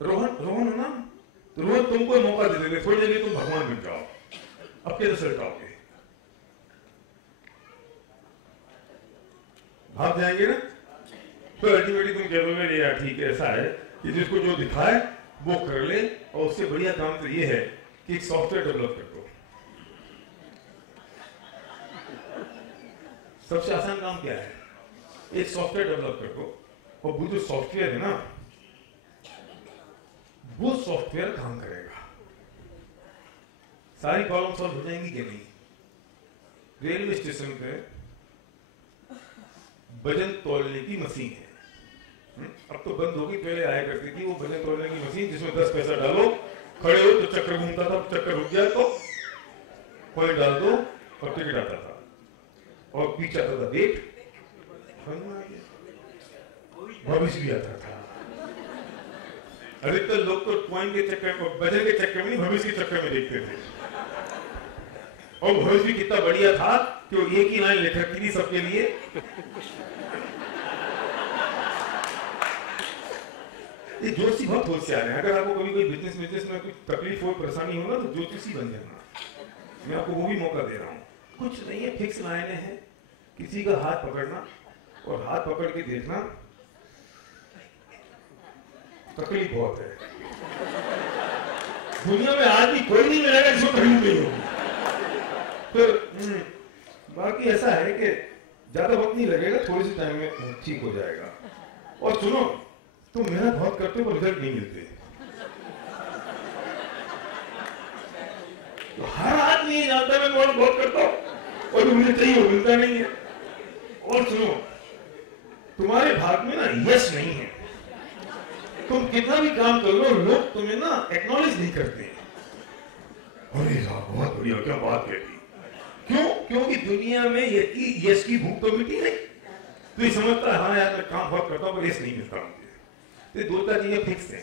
रोहन है ना, तो रोहन तुमको मौका दे देंगे, थोड़ी देर तुम भगवान बन जाओ, अब कैसे रिजल्ट आओगे? भाग जाएंगे ना, तो अल्टीमेटली तुम कह दोगे यार ठीक है, ऐसा है कि जिसको जो दिखाए वो कर ले। और उससे बढ़िया काम तो ये है कि एक सॉफ्टवेयर डेवलप कर दो। सबसे आसान काम क्या है? एक सॉफ्टवेयर डेवलप कर दो, और वो जो सॉफ्टवेयर है ना, वो सॉफ्टवेयर काम करेगा। सारी प्रॉब्लम सॉल्व हो जाएंगी कि नहीं? रेलवे स्टेशन पे वजन तौलने की मशीन है, अब तो बंद होगी, पहले आया करती थी वो वजन तौलने की मशीन, जिसमें 10 पैसा डालो, खड़े हो तो चक्कर घूमता था, चक्कर रुक गया तो कॉइन डाल दो और टिकट आता था, और पीछे आता था वेट, भविष्य भी आता था। अधिकतर लोग तो कॉइन के चक्कर में, वजन के चक्कर में नहीं, भविष्य के चक्कर में देखते थे। और भविष्य भी कितना बढ़िया था कि वो एक ही लाइन लिख रखी थी सबके लिए, ये ज्योतिषी बहुत होशियार है। अगर आपको कभी कोई बिजनेस में कुछ तकलीफ हो, परेशानी हो ना, तो ज्योतिषी बन जाना। मैं आपको वो भी मौका दे रहा हूँ। कुछ नहीं है, फिक्स लाइनें हैं। किसी का हाथ पकड़ना और हाथ पकड़ के देखना, तकलीफ बहुत है। दुनिया में आज भी कोई नहीं मिलेगा जिसको तकलीफ नहीं होगी। फिर बाकी ऐसा है कि ज्यादा वक्त नहीं लगेगा, थोड़ी सी टाइम में ठीक हो जाएगा। और सुनो, तुम मेहनत बहुत करते हो पर रिजल्ट नहीं मिलते। तो हर आदमी ये जानता है मैं बहुत करता हूं और मुझे चाहिए वो मिलता नहीं है। और सुनो, तुम्हारे भाग में ना यश नहीं है। तुम कितना भी काम कर लो, लोग तुम्हें ना एक्नॉलेज नहीं करते। अरे साहब बहुत बढ़िया, क्या बात कहती। क्यों? क्योंकि दुनिया में यश की भूख तो मिटी नहीं। तो ये समझता है हाँ यार मैं काम बहुत करता हूं पर यश नहीं मिलता मुझे। तो दो चार चीजें फिक्स है,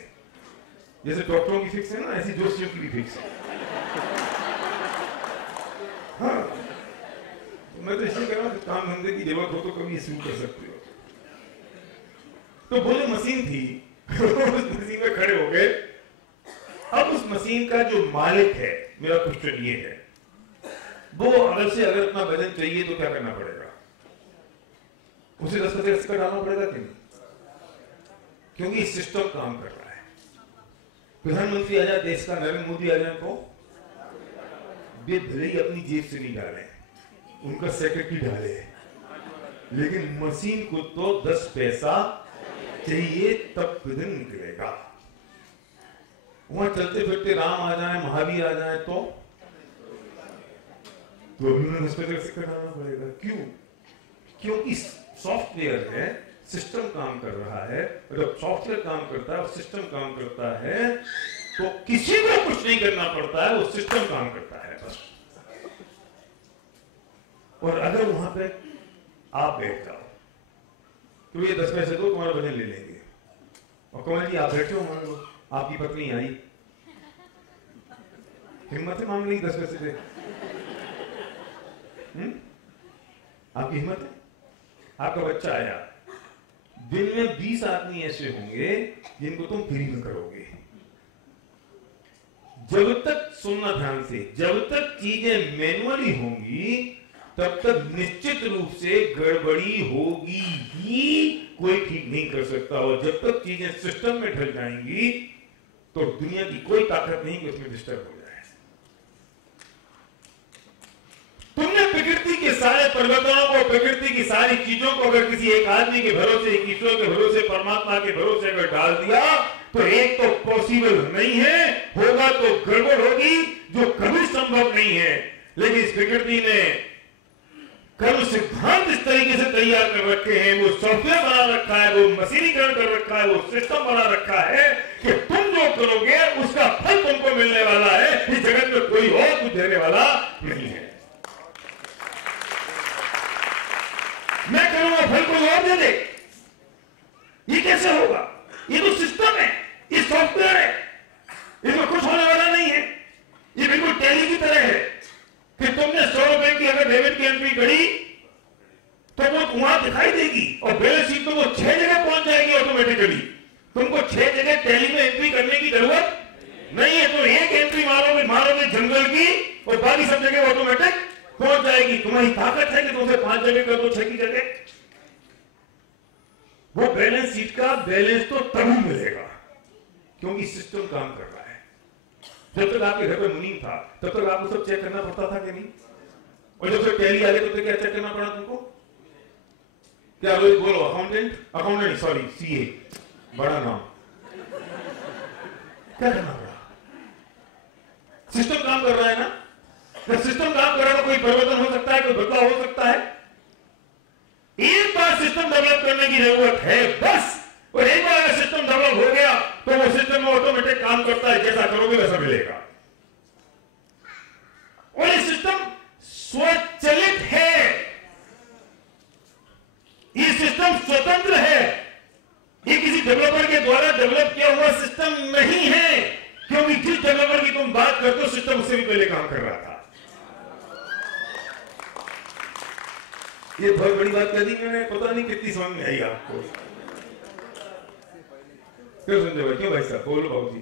जैसे डॉक्टरों की फिक्स है ना, ऐसी जोशियों की भी फिक्स है। हाँ, तो मैं तो इसलिए कह रहा हूं कि काम धंधे की जरूरत हो तो कभी शुरू कर सकते हो। तो वो जो मशीन थी उस मशीन में खड़े हो गए। अब उस मशीन का जो मालिक है, मेरा क्वेश्चन ये है, वो अगर अपना वजन चाहिए तो क्या करना पड़ेगा? उसे 10% का डालना पड़ेगा कि नहीं? क्योंकि सिस्टम काम कर रहा है। प्रधानमंत्री आ जाए देश का, नरेंद्र मोदी आ जाए, तो वे भले ही अपनी जेब से नहीं डाले, उनका सेक्रेटरी डाले, लेकिन मशीन को तो 10 पैसा चाहिए तब वजन निकलेगा। वहां चलते फिरते राम आ जाए, महावीर आ जाए तो अभी उन्हें 10 पैसा डालना पड़ेगा। क्यों? क्योंकि सॉफ्टवेयर है, सिस्टम काम कर रहा है। जब सॉफ्टवेयर काम करता है और सिस्टम काम करता है तो किसी को कुछ नहीं करना पड़ता है, वो सिस्टम काम करता है बस। और अगर वहां पे आप बैठ जाओ तो ये 10 पैसे दो, तुम्हारा वजन ले लेंगे। और कमल जी आप बैठे हो, मान लो आपकी पत्नी आई, हिम्मत है मांगने की 10 पैसे दे? आपकी हिम्मत है? आपका बच्चा आया, दिन में 20 आदमी ऐसे होंगे जिनको तुम फ्री में करोगे। जब तक, सुनना ध्यान से, जब तक चीजें मैनुअली होंगी तब तक निश्चित रूप से गड़बड़ी होगी ही, कोई ठीक नहीं कर सकता। और जब तक चीजें सिस्टम में ढल जाएंगी तो दुनिया की कोई ताकत नहीं कि उसमें डिस्टर्ब हो जाए। तुमने प्रकृति के सारे परिवर्तनों को, प्रकृति की सारी चीजों को अगर किसी एक आदमी के भरोसे, एक ईश्वर के भरोसे, परमात्मा के भरोसे अगर डाल दिया तो एक तो पॉसिबल नहीं है, होगा तो गड़बड़ होगी, जो कभी संभव नहीं है। लेकिन इस प्रकृति ने कर्म सिद्धांत इस तरीके से तैयार कर रखे हैं, वो सॉफ्टवेयर बना रखा है, वो मशीनीकरण कर रखा है, वो सिस्टम बना रखा है कि तुम जो करोगे उसका फल तुमको मिलने वाला है। इस जगत में कोई और कुछ देने वाला नहीं है। मैं करूंगा फल कोई और दे दे, ये कैसे होगा? ये तो सिस्टम है, ये सॉफ्टवेयर है, इसमें कुछ होने वाला नहीं है। ये बिल्कुल टैली की तरह है कि तुमने 100 रुपए की अगर डेबिट की एंट्री करी तो वो वहां दिखाई देगी और बैलेंस शीट में वो 6 जगह पहुंच जाएगी ऑटोमेटिकली। तुमको 6 जगह टैली में एंट्री करने की जरूरत नहीं है। तो एक एंट्री मारोगे जनरल की और बाकी सब जगह ऑटोमेटिक पहुंच जाएगी। तुम्हारी ताकत है कि तुमसे 5 जगह कर दो, 6 की जगह। वो बैलेंस शीट का बैलेंस तो तभी मिलेगा क्योंकि सिस्टम काम कर रहा है। जब तक आपके घर में मुनीम था तब तक आपको सब चेक करना पड़ता था कि नहीं? और जब से टैली आ गई तब तक क्या चेक करना पड़ा तुमको? क्या रोज बोलो, अकाउंटेंट सॉरी सीए, बड़ा नाम, क्या करना पड़ा? सिस्टम काम कर रहा है ना। जब सिस्टम काम कर रहा है तो कोई परिवर्तन हो सकता है, कोई बदलाव हो सकता है। एक बार सिस्टम डेवलप करने की जरूरत है बस। और एक बार अगर सिस्टम डेवलप हो गया तो वो सिस्टम में ऑटोमेटिक काम करता है, जैसा करोगे वैसा मिलेगा। और ये सिस्टम स्वचालित है, ये सिस्टम स्वतंत्र है, ये किसी डेवलपर के द्वारा डेवलप किया हुआ सिस्टम नहीं है। क्योंकि जिस डेवलपर की तुम बात करते हो सिस्टम उससे भी पहले काम कर रहा था। ये बहुत बड़ी बात कह दी मैंने, पता नहीं कितनी समझ में आई आपको। क्यों संजय भाई, क्यों भाई साहब, बोलो बाबू जी,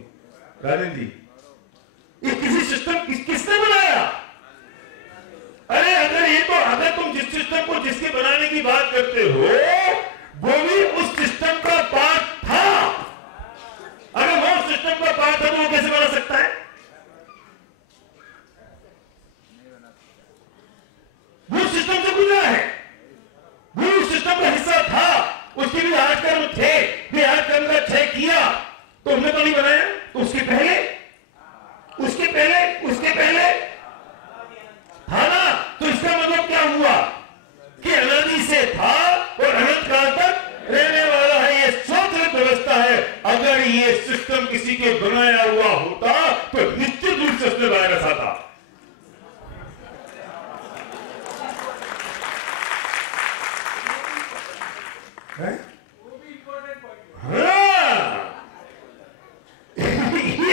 राजन जी, ये किसी सिस्टम किसने बनाया? अरे अगर तुम जिस सिस्टम को जिसके बनाने की बात करते हो वो भी उस सिस्टम का पार्ट था। अगर वो उस सिस्टम का पार्ट है तो वो कैसे बना सकता है? वो सिस्टम से गुजरा है, वो उस सिस्टम का हिस्सा था, उसके भी आजकर्म थे, भी आजकर्म का क्षय किया तो हमने तो नहीं बनाया। तो उसके पहले था ना। तो इसका मतलब क्या हुआ कि अनादि से था और अनंत काल तक रहने वाला है। ये स्वतंत्र व्यवस्था है। अगर ये सिस्टम किसी के बनाया हुआ होता तो निश्चित रूप से उसमें वायरस आता।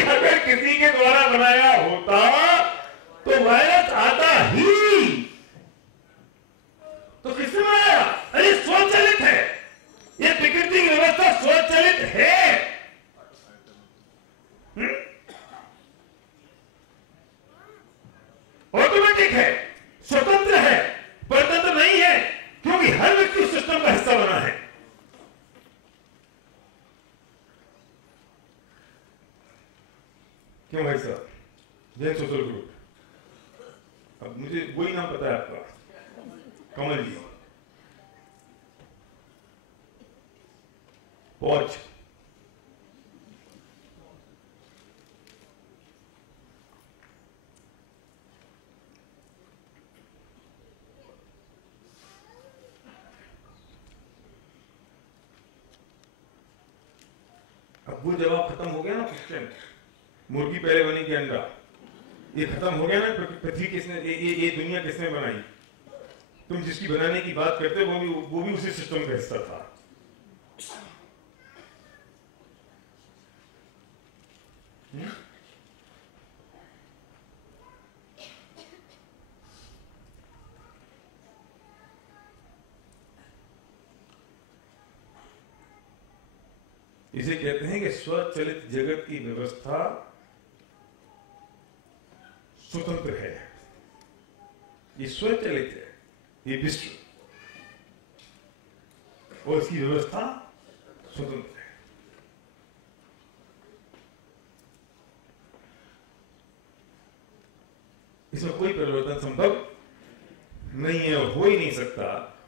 अगर किसी के द्वारा बनाया होता तो वायरस आता ही। तो किसने बनाया? अरे स्वचालित है, ये प्रकृति की व्यवस्था स्वचालित है। ऑटोमेटिक है, स्वतंत्र है, परतंत्र नहीं है, क्योंकि हर व्यक्ति उस सिस्टम का हिस्सा बना है। क्यों भाई साहब? जैन सोशल ग्रुप, अब मुझे वही नाम पता है आपका, कमल जी, पौच, अब वो जवाब खत्म हो गया ना क्वेश्चन, मुर्गी पहले बनी कि अंडा, ये खत्म हो गया ना। पृथ्वी किसने, ये दुनिया किसने बनाई? तुम जिसकी बनाने की बात करते हो वो भी उसी सिस्टम का हिस्सा था। इसे कहते हैं कि स्वचलित जगत की व्यवस्था स्वतंत्र है। ये स्वचलित है, ये विश्व और इसकी व्यवस्था स्वतंत्र है। इसमें कोई परिवर्तन संभव नहीं है और हो ही नहीं सकता।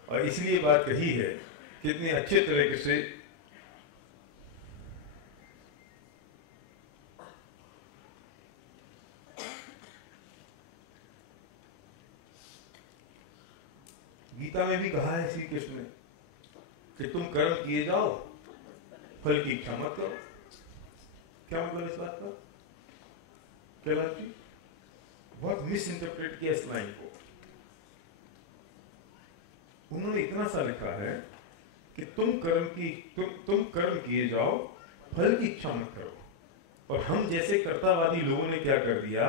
और इसलिए बात कही है कितने अच्छे तरीके से गीता में भी कहा है श्री कृष्ण ने कि तुम कर्म किए जाओ, फल की इच्छा मत करो। क्या मतलब इस बात का? कैलाश जी बहुत मिस इंटरप्रेट किया इस लाइन को। उन्होंने इतना सा लिखा है कि तुम कर्म किए जाओ, फल की इच्छा मत करो। और हम जैसे कर्तावादी लोगों ने क्या कर दिया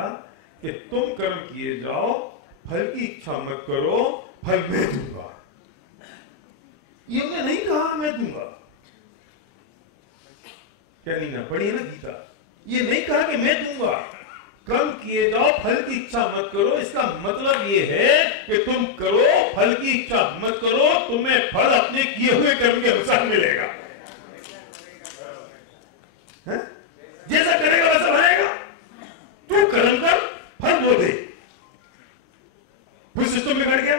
कि तुम कर्म किए जाओ, फल की इच्छा मत करो, फल मैं दूंगा। ये हमने नहीं कहा मैं दूंगा, क्या नहीं ना पढ़ी है ना गीता। ये नहीं कहा कि मैं दूंगा, कर्म किए जाओ, फल की इच्छा मत करो। इसका मतलब ये है कि तुम करो, फल की इच्छा मत करो, तुम्हें फल अपने किए हुए कर्म के अनुसार मिलेगा। है? जैसा करेगा वैसा भरेगा। तू कर्म कर, फल वो दे। पूरी सिस्टम बिगड़ गया।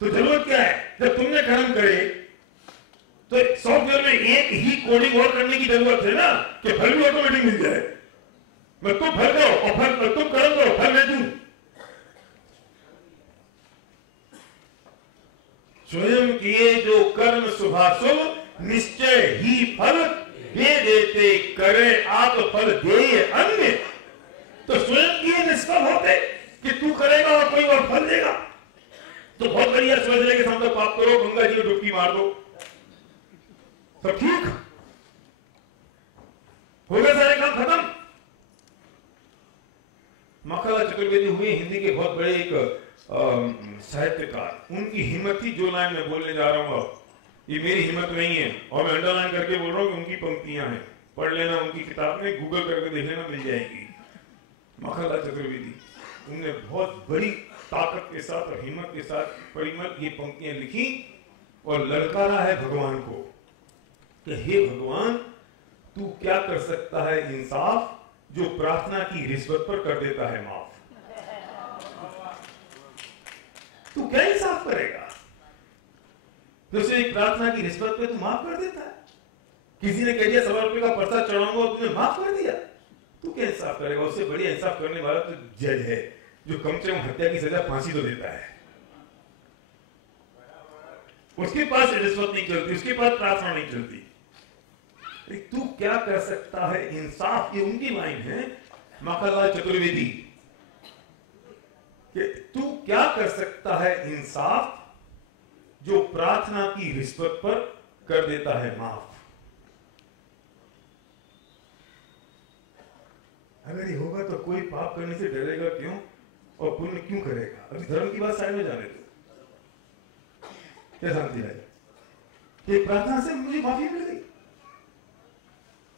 तो जरूरत क्या है? जब तुमने कर्म करे तो सॉफ्टवेयर में एक ही कोडिंग और करने की जरूरत है ना कि फल भी ऑटोमेटिक मिल जाए। मैं तुम फल करो और फल तुम कर्म करो, फल मैं दूं। स्वयं किए जो कर्म शुभाशुभ निश्चय ही फल दे देते, करे आप फल दे अन्य। तो स्वयं किए निष्फल होते कि तू करेगा और कोई और फल देगा। तो बहुत बढ़िया समझ ले कि हम पाप करो, गंगा जी में डुबकी मार दो, सब ठीक हो गए, सारे काम खत्म। मक्खनलाल चतुर्वेदी हुए हिंदी के बहुत बड़े एक साहित्यकार। उनकी हिम्मत थी जो लाइन में बोलने जा रहा हूं ये मेरी हिम्मत नहीं है, और मैं अंडरलाइन करके बोल रहा हूँ कि उनकी पंक्तियां हैं, पढ़ लेना उनकी किताब में, गूगल करके देख लेना, मिल जाएगी। माखनलाल चतुर्वेदी, उन्होंने बहुत बड़ी ताकत के साथ और हिम्मत के साथ परिमल ये पंक्तियां लिखी और ललकारा है भगवान को कि हे भगवान, तू क्या कर सकता है इंसाफ, जो प्रार्थना की रिश्वत पर कर देता है माफ। तू क्या इंसाफ करेगा जैसे एक प्रार्थना की रिश्वत पे तू माफ कर देता है। किसी ने कह दिया 100 रुपए का पर्चा चढ़ाऊंगा और तुमने माफ कर दिया, तू क्या इंसाफ करेगा। उससे बढ़िया इंसाफ करने वाला तो जज है, जो कम से कम हत्या की सजा फांसी तो देता है। उसके पास रिश्वत नहीं चलती, उसके पास प्रार्थना नहीं चलती। तू क्या कर सकता है इंसाफ, ये उनकी लाइन है माखनलाल चतुर्वेदी, कि तू क्या कर सकता है इंसाफ, जो प्रार्थना की रिश्वत पर कर देता है माफ। अगर ये होगा तो कोई पाप करने से डरेगा क्यों और पुण्य क्यों करेगा। अभी धर्म की बात साइड में जाने दो। क्या शांति है कि प्रार्थना से मुझे माफी मिल गई,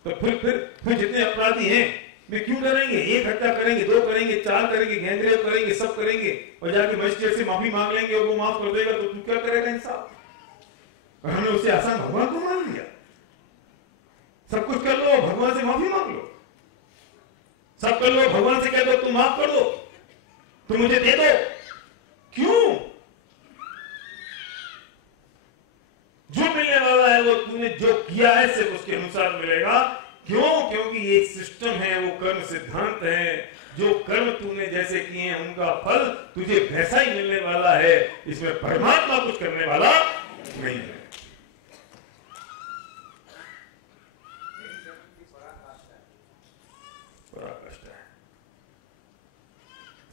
तो फिर जितने अपराधी हैं वे क्यों डरेंगे। एक हत्या करेंगे, 2 करेंगे, 4 करेंगे, गैंगरेप करेंगे, सब करेंगे और जाके मजिस्ट्रेट से माफी मांग लेंगे और वो माफ कर देगा, तो तू क्या करेगा इंसाफ। और हमने उसे आसान भगवान को मान लिया। सब कुछ कर लो, भगवान से माफी मांग लो, सब कर लो, भगवान से कह दो तुम माफ कर दो, तुम मुझे दे दो। क्यों? जो मिलने वाला है वो तूने जो किया है सिर्फ उसके अनुसार मिलेगा। क्यों? क्योंकि ये एक सिस्टम है, वो कर्म सिद्धांत है। जो कर्म तूने जैसे किए हैं उनका फल तुझे वैसा ही मिलने वाला है। इसमें परमात्मा कुछ करने वाला नहीं है। पराकाष्ठा है।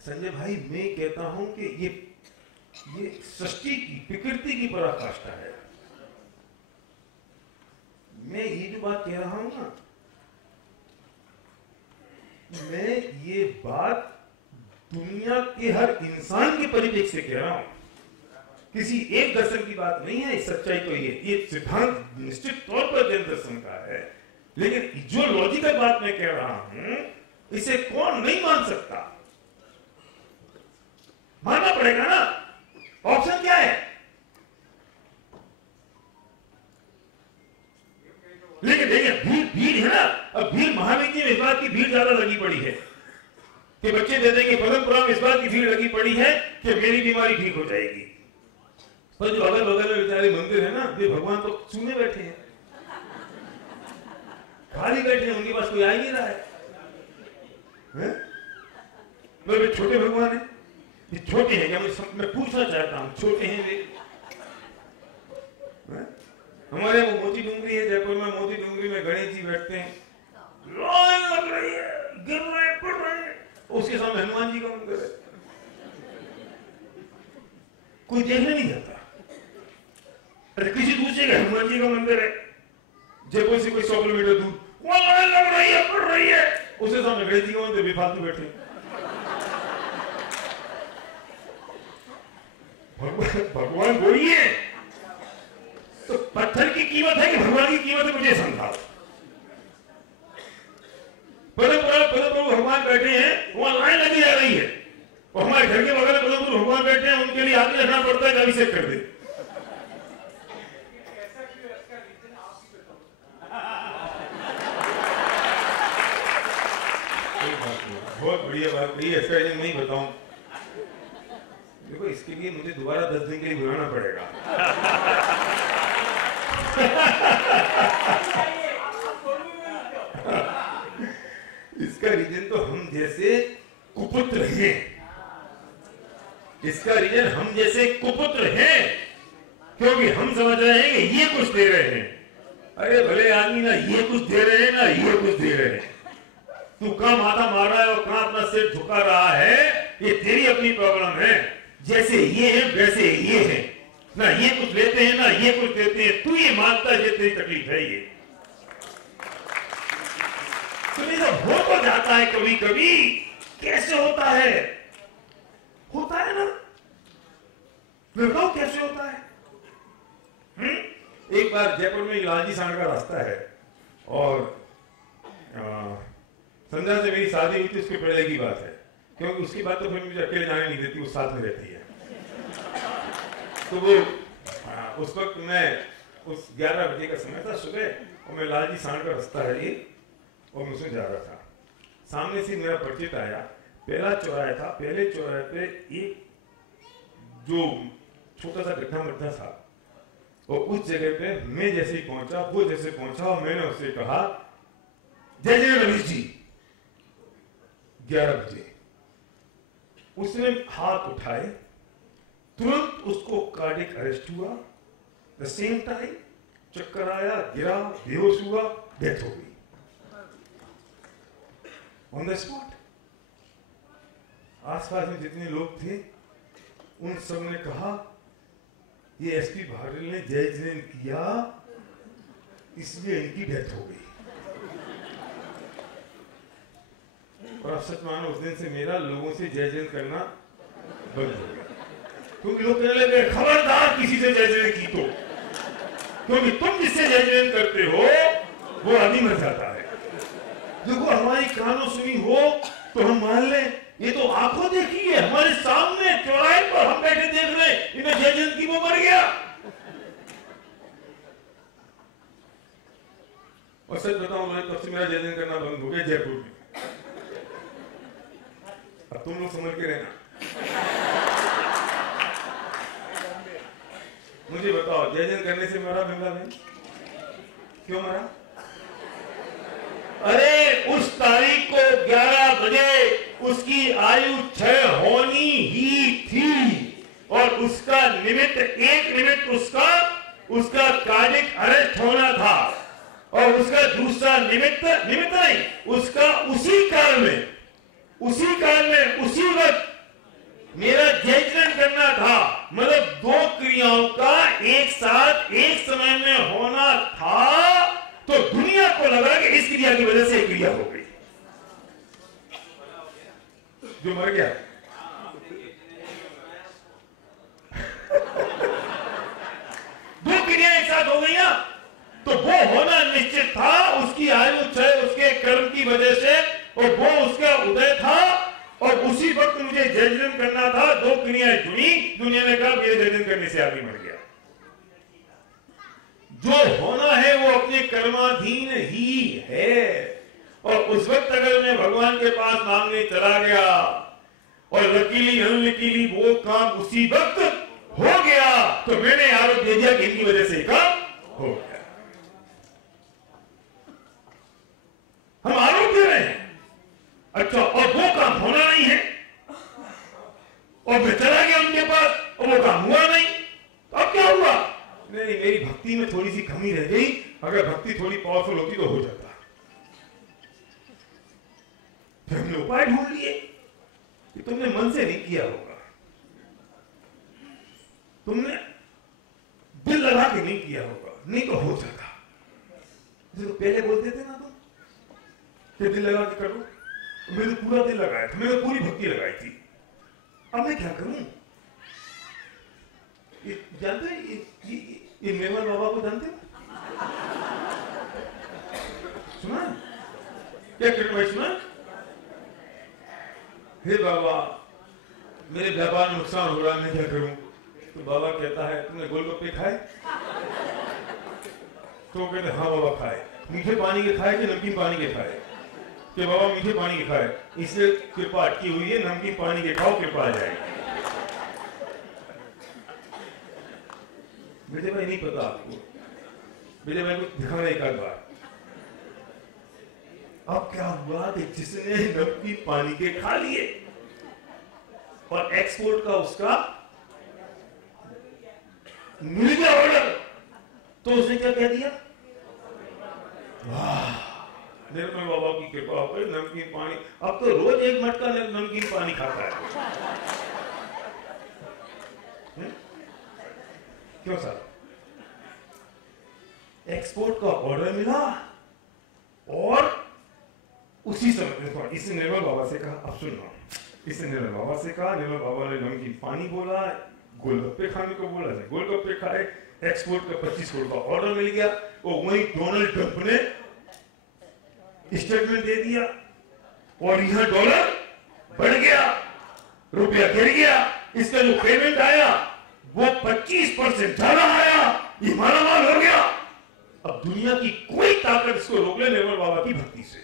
संजय भाई, मैं कहता हूं कि ये सृष्टि की, प्रकृति की पराकाष्ठा है। मैं ये जो बात कह रहा हूं ना, मैं ये बात दुनिया के हर इंसान के परिप्रेक्ष्य से कह रहा हूं, किसी एक दर्शन की बात नहीं है। सच्चाई तो ये सिद्धांत निश्चित तौर पर जैन दर्शन का है, लेकिन जो लॉजिकल बात मैं कह रहा हूं इसे कौन नहीं मान सकता। मानना पड़ेगा ना। ऑप्शन क्या है? लेकिन देखिए भीड़ है ना। अब भीड़ महावीर जी में इस बात की भीड़ ज्यादा लगी पड़ी है कि बच्चे दे देंगे। पदमपुरा में इस बात की भीड़ लगी पड़ी है कि मेरी बीमारी ठीक हो जाएगी। पर जो अगल बगल में बेचारे मंदिर है ना, वे भगवान तो सुने बैठे हैं, खाली बैठे हैं, उनके पास कोई आ ही नहीं रहा है। वे छोटे भगवान है, ये छोटे हैं क्या? मैं पूछना चाहता हूं, छोटे हैं वे? हमारे वो मोती डूंगरी है जयपुर में, मोती डूंगरी में गणेश जी बैठते हैं, लाइन लग रही है, गिर रहे हैं, पड़ रहे हैं, उसके सामने हनुमान जी का मंदिर है, कोई देखने नहीं जाता। अरे किसी दूसरे का हनुमान जी का मंदिर है जयपुर से कोई 100 किलोमीटर दूर, वहां लाइन लग रही है, पड़ रही है, उसके सामने गणेश जी का मंदिर, बेफालतू बैठे। भगवान वही है, तो पत्थर की कीमत है कि भगवान की कीमत है, मुझे समझाओ। पदमपुर भगवान बैठे हैं, वहां लाइन लगी जा रही है, और हमारे घर के बगल में पदमपुर भगवान बैठे हैं, उनके लिए आगे रखना पड़ता है, अभिषेक कर दे। बहुत बढ़िया बात कही, ऐसा नहीं बताऊं। देखो, इसके लिए मुझे दोबारा 10 दिन के लिए बुलाना पड़ेगा। इसका रीजन तो हम जैसे कुपुत्र हैं। इसका रीजन हम जैसे कुपुत्र हैं, क्योंकि हम समझ रहे हैं कि ये कुछ दे रहे हैं। अरे भले आदमी ना ये कुछ दे रहे हैं ना ये कुछ दे रहे हैं। तू कहाँ माथा मार रहा है और कहाँ अपना सिर झुका रहा है, ये तेरी अपनी प्रॉब्लम है। जैसे ये है वैसे ये है, ना ये कुछ लेते हैं ना ये कुछ देते हैं। तू ये मानता है, तेरी तकलीफ है ये। तो ये हो तो जाता है कभी कभी। कैसे होता है? होता है ना, मैं बताऊं कैसे होता है। एक बार जयपुर में लालजी सांड का रास्ता है और संध्या से मेरी शादी हुई थी, उसके पहले की बात है, क्योंकि उसके बाद तो फिर मुझे अकेले जाने नहीं देती, वो साथ में रहती है। तो वो उस वक्त मैं उस 11 बजे का समय था सुबह, और मैं लालजी सांड का रास्ता है ये, और मैं उसमें जा रहा था। सामने से मेरा परिचित आया, पहला चौराहा था, पहले चौराहे पे एक जो छोटा सा गड्ढा मड्ढा था, और उस जगह पे मैं जैसे ही पहुंचा, वो जैसे पहुंचा, और मैंने उससे कहा जय जय रवीश जी, 11 बजे। उसने हाथ उठाए, तुरंत उसको कार्डियक अरेस्ट हुआ, द सेम टाइम चक्कर आया, गिरा, बेहोश हुआ, डेथ हो गई ऑन द स्पॉट। आसपास में जितने लोग थे उन सब ने कहा ये एसपी भाटिल ने जय जयन किया, इसलिए इनकी डेथ हो गई। और आप सच मानो, उस दिन से मेरा लोगों से जय जयन करना बंद हो गया, क्योंकि लोग कहने लगे खबरदार किसी से जय जयन की तो, क्योंकि तुम जिससे जय जयन करते हो वो आदमी मर जाता है। देखो हमारी कानों सुनी हो तो हम मान लें, ये तो आंखों देखी है, हमारे सामने चौराहे पर हम बैठे देख रहे हैं, इन्हें जय जयन की, वो मर गया। और सच बताऊं, मैं तब से मेरा जय जयन करना बंद हो गया जयपुर में। अब तुम लोग समझ के रहना। मुझे बताओ, जय जयन करने से मरा बिमला बहन? क्यों मरा? अरे उस तारीख को 11 बजे उसकी आयु 6 होनी ही थी, और उसका निमित्त, एक निमित्त उसका कार्डियक अरेस्ट होना था, और उसका दूसरा निमित्त नहीं, उसका उसी काल में उसी वक्त मेरा जयजन करना था। मतलब 2 क्रियाओं का एक साथ एक समय में होना था, तो दुनिया को लगा कि इस क्रिया की वजह से एक क्रिया हो गई, जो मर गया। दो क्रिया एक साथ हो गई ना, तो वो होना निश्चित था, उसकी आयु 6 उसके कर्म की वजह से, और वो उसका उदय था, और उसी वक्त मुझे जयजन करना था। 2 क्रियाएं जुड़ी, दुनिया ने कहा मेरे जयजन करने से आदमी मर गया। जो होना है वो अपने कर्माधीन ही है, और उस वक्त अगर मैं भगवान के पास मांगने चला गया और लकीली अनलकीली वो काम उसी वक्त हो गया, तो मैंने आरोप दे दिया कि इनकी वजह से काम हो गया। हम आरोप दे रहे हैं, अच्छा, और वो काम होना नहीं है, और मैं चला गया उनके पास और वो काम हुआ नहीं, तो अब क्या हुआ? नहीं, मेरी भक्ति में थोड़ी सी कमी रह गई, अगर भक्ति थोड़ी पावरफुल होती तो हो जाता। फिर हमने उपाय ढूंढ लिए कि तुमने मन से नहीं किया होगा, तुमने दिल लगा के नहीं किया होगा, नहीं तो हो जाता। तो पहले बोलते थे ना तुम कि दिल लगा के करो, मैंने पूरा दिल लगाया था, मैंने पूरी भक्ति लगाई थी, अब मैं क्या करूं? जानते ये मेवाड़ बाबा को जानते हो? सुना क्या कृपा सुना? हे बाबा, मेरे व्यापार में नुकसान हो रहा है, मैं क्या करूं? तो बाबा कहता है तुमने गोलगप्पे खाए? तो कहते हाँ बाबा खाए। मीठे पानी के खाए कि नमकीन पानी के खाए? कि बाबा मीठे पानी के खाए, इसलिए कृपा अटकी हुई है, नमकीन पानी के खाओ, कृपा आ जाएगी। विजय भाई नहीं पता आपको, विजय भाई को दिखाना एक आध बार। अब क्या हुआ कि जिसने नमकीन पानी के खा लिए और एक्सपोर्ट का उसका मिल गया ऑर्डर, तो उसने क्या कह दिया? वाह, निर्मल बाबा की कृपा हो गई, नमकीन पानी, अब तो रोज एक मटका नमकीन पानी खाता है। क्यों सर? एक्सपोर्ट का ऑर्डर मिला, और उसी समय इसने निर्मल बाबा से कहा, अब सुनो, इसने निर्मल बाबा से कहा, निर्मल बाबा ने नमकीन पानी बोला, गोलगप्पे खाने को बोला, गोलगप्पे खाए, एक्सपोर्ट का 25 करोड़ का ऑर्डर मिल गया, वो वही डोनाल्ड ट्रंप ने स्टेटमेंट दे दिया और यहां डॉलर बढ़ गया, रुपया गिर गया, इसका जो पेमेंट आया वो 25% ज्यादा आया, ये मालामाल हो गया। अब दुनिया की कोई ताकत इसको रोक ले निर्मल बाबा की भक्ति से।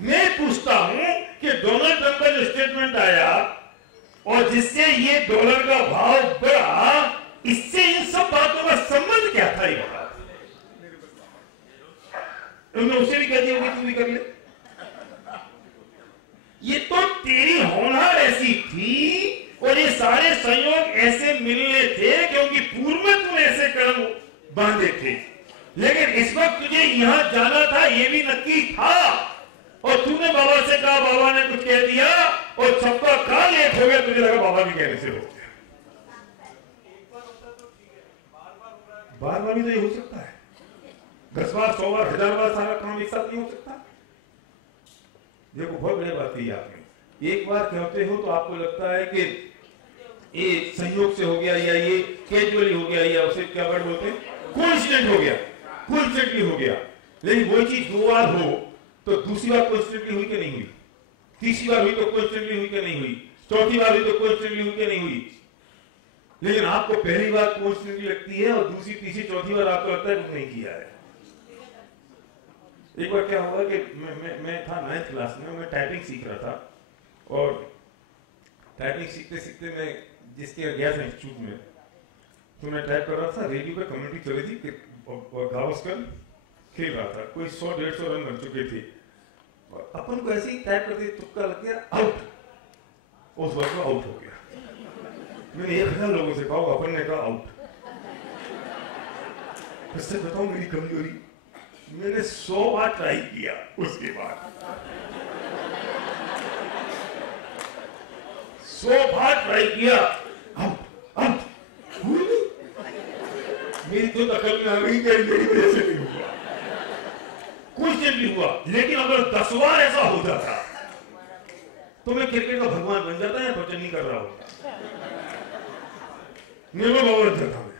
मैं पूछता हूं कि डोनाल्ड ट्रंप का जो स्टेटमेंट आया और जिससे ये डॉलर का भाव बढ़ा, इससे इन सब बातों का संबंध क्या था? ये बता, उन्होंने उसे भी कह दिया होगी, तू भी कर ले। ये तो तेरी होनहार ऐसी थी और ये सारे संयोग ऐसे मिलने थे क्योंकि पूर्व में तूने ऐसे कदम बांधे थे, लेकिन इस वक्त तुझे यहां जाना था, ये भी नक्की था और तूने बाबा से कहा, बाबा ने कुछ कह दिया और सबका काल एक हो गया, तुझे लगा बाबा के कहने से हो गया। बार बार भी तो ये हो सकता है, 10 बार 100 बार 1000 बार सारा काम एक साथ नहीं हो सकता। देखो बहुत बड़ी बात है आपने, एक बार कहते हो तो आपको लगता है कि ये संयोग से हो गया या ये कैजुअली हो गया या उसे क्या वर्ड बोलते हैं, कोइंसिडेंट हो गया, कोइंसिडेंटली हो गया। लेकिन वही चीज 2 बार हो तो दूसरी बार कोइंसिडेंटली हुई कि नहीं हुई, तीसरी बार हुई तो कोइंसिडेंटली हुई कि नहीं हुई, चौथी बार हुई तो कोइंसिडेंटली हुई कि नहीं हुई। लेकिन आपको पहली बार कोइंसिडेंटली लगती है और दूसरी तीसरी चौथी बार आपको लगता है कुछ नहीं किया है। एक बार क्या हुआ कि मैं था 9th क्लास में, मैं टाइपिंग सीख रहा था और टाइपिंग सीखते सीखते मैं जिसके गया था इंस्टीट्यूट में, तो मैं टाइप कर रहा था, रेडियो पे कमेंट्री चल रही थी और गावस्कर खेल रहा था, कोई 100-150 रन बन चुके थे और अपन को ऐसे ही टाइप करते तुक्का लग गया, आउट, उस वक्त आउट हो गया। मैंने 1000 लोगों से कहा, अपन ने कहा आउट। इससे बताऊं मेरी कमजोरी, मैंने 100 बार ट्राई किया, उसके बाद 100 बार ट्राई किया, आउट आउट, मेरी तो दखल में आ गई कि मेरी वजह से नहीं हुआ, कुछ दिन भी हुआ। लेकिन अगर 10 बार ऐसा हो जाता तो मैं क्रिकेट का भगवान बन जाता है, भजन नहीं कर रहा होता, निर्मल बाबा बन जाता मैं।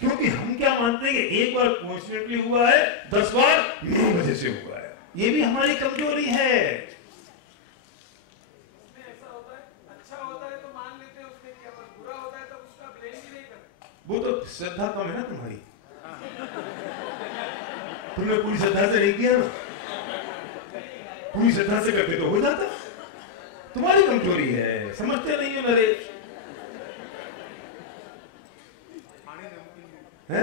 क्योंकि हम क्या मानते हैं कि एक बार कोइंसिडेंटली हुआ है, 10 बार मेरी वजह से हुआ है, ये भी हमारी कमजोरी है। ऐसा होता है, अच्छा होता है तो मान लेते हैं उसने किया, पर बुरा होता है तो उसका ब्लेम भी नहीं करते। वो तो श्रद्धा कम है ना तुम्हारी, तुमने पूरी श्रद्धा से नहीं किया ना, पूरी श्रद्धा से करते तो हो जाता, तुम्हारी कमजोरी है, समझते नहीं हो नरेश है?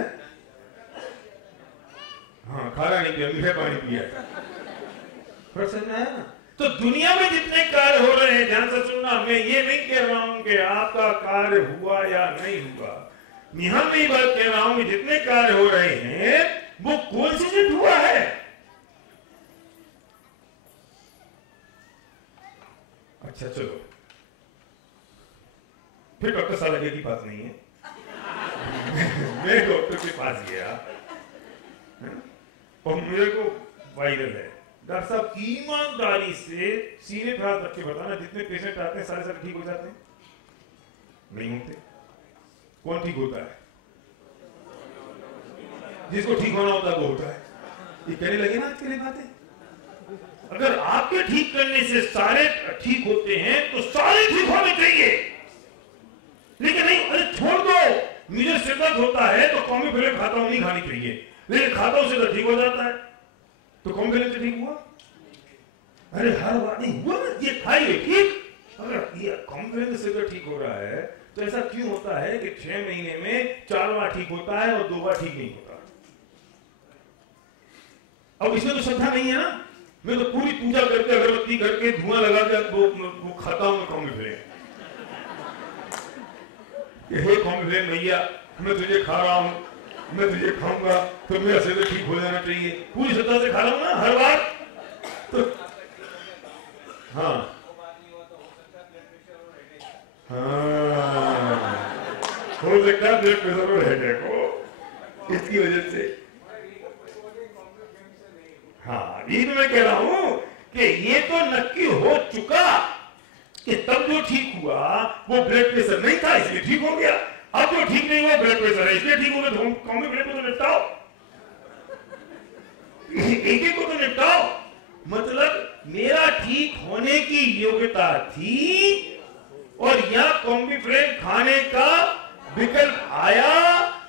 हाँ, खाना नहीं पिया, मीठा पानी पिया, समझ में आया ना? तो दुनिया में जितने कार्य हो रहे हैं, ध्यान से सुनना, मैं ये नहीं कह रहा हूं कि आपका कार्य हुआ या नहीं हुआ, यहां मैं बात कह रहा हूं कि जितने कार्य हो रहे हैं वो कोइंसिडेंट हुआ है। अच्छा चलो, फिर डॉक्टर साहब की बात नहीं है। मैं डॉक्टर के पास गया और मेरे को वायरल है, डॉक्टर साहब ईमानदारी से सीने पे हाथ रख के बताना, जितने पेशेंट आते हैं सारे ठीक हो जाते हैं? नहीं होते। कौन ठीक होता है? जिसको ठीक होना होता है वो होता है। ये कहने लगे ना आज के लिए बातें, अगर आपके ठीक करने से सारे ठीक होते हैं तो सारे ठीक होने चाहिए, लेकिन नहीं, अरे छोड़ दो, मुझे सिर दर्द होता है तो कॉम्बिफ्लेम खाता हूं, नहीं खानी चाहिए, लेकिन खाता हूं सिर ठीक हो जाता है, तो कॉम्बिफ्लेम से ठीक हुआ? अरे हर बार नहीं हुआ ना, ये खाइए ठीक, अगर ये कॉम्बिफ्लेम से सिर ठीक हो रहा है तो ऐसा क्यों होता है कि 6 महीने में 4 बार ठीक होता है और 2 बार ठीक नहीं होता? अब इसमें तो श्रद्धा नहीं है ना, मैं तो पूरी पूजा करके अगरबत्ती करके धुआं लगा के वो खाता हूं कॉम्बिफ्लेम, हे कॉम्बिफ्लेम भैया मैं तुझे खा रहा हूं, मैं तुझे खाऊंगा तो मेरा शरीर ठीक हो जाना चाहिए, पूरी श्रद्धा से खा रहा हूं ना हर बार तो। हाँ हाँ, हो सकता है ब्लड प्रेशर और हेडेक हो, इसकी वजह से। हाँ, ये तो मैं कह रहा हूं कि ये तो नक्की हो चुका कि तब जो ठीक हुआ वो ब्लड प्रेशर नहीं था इसलिए ठीक हो गया, अब जो ठीक नहीं हुआ ब्लड प्रेशर है इसलिए ठीक हो गया। तो कॉम्बी ब्लड को तो निपटाओ, एक एक को तो निपटाओ। मतलब मेरा ठीक होने की योग्यता थी और यहाँ कॉम्बिफ्रेन खाने का विकल्प आया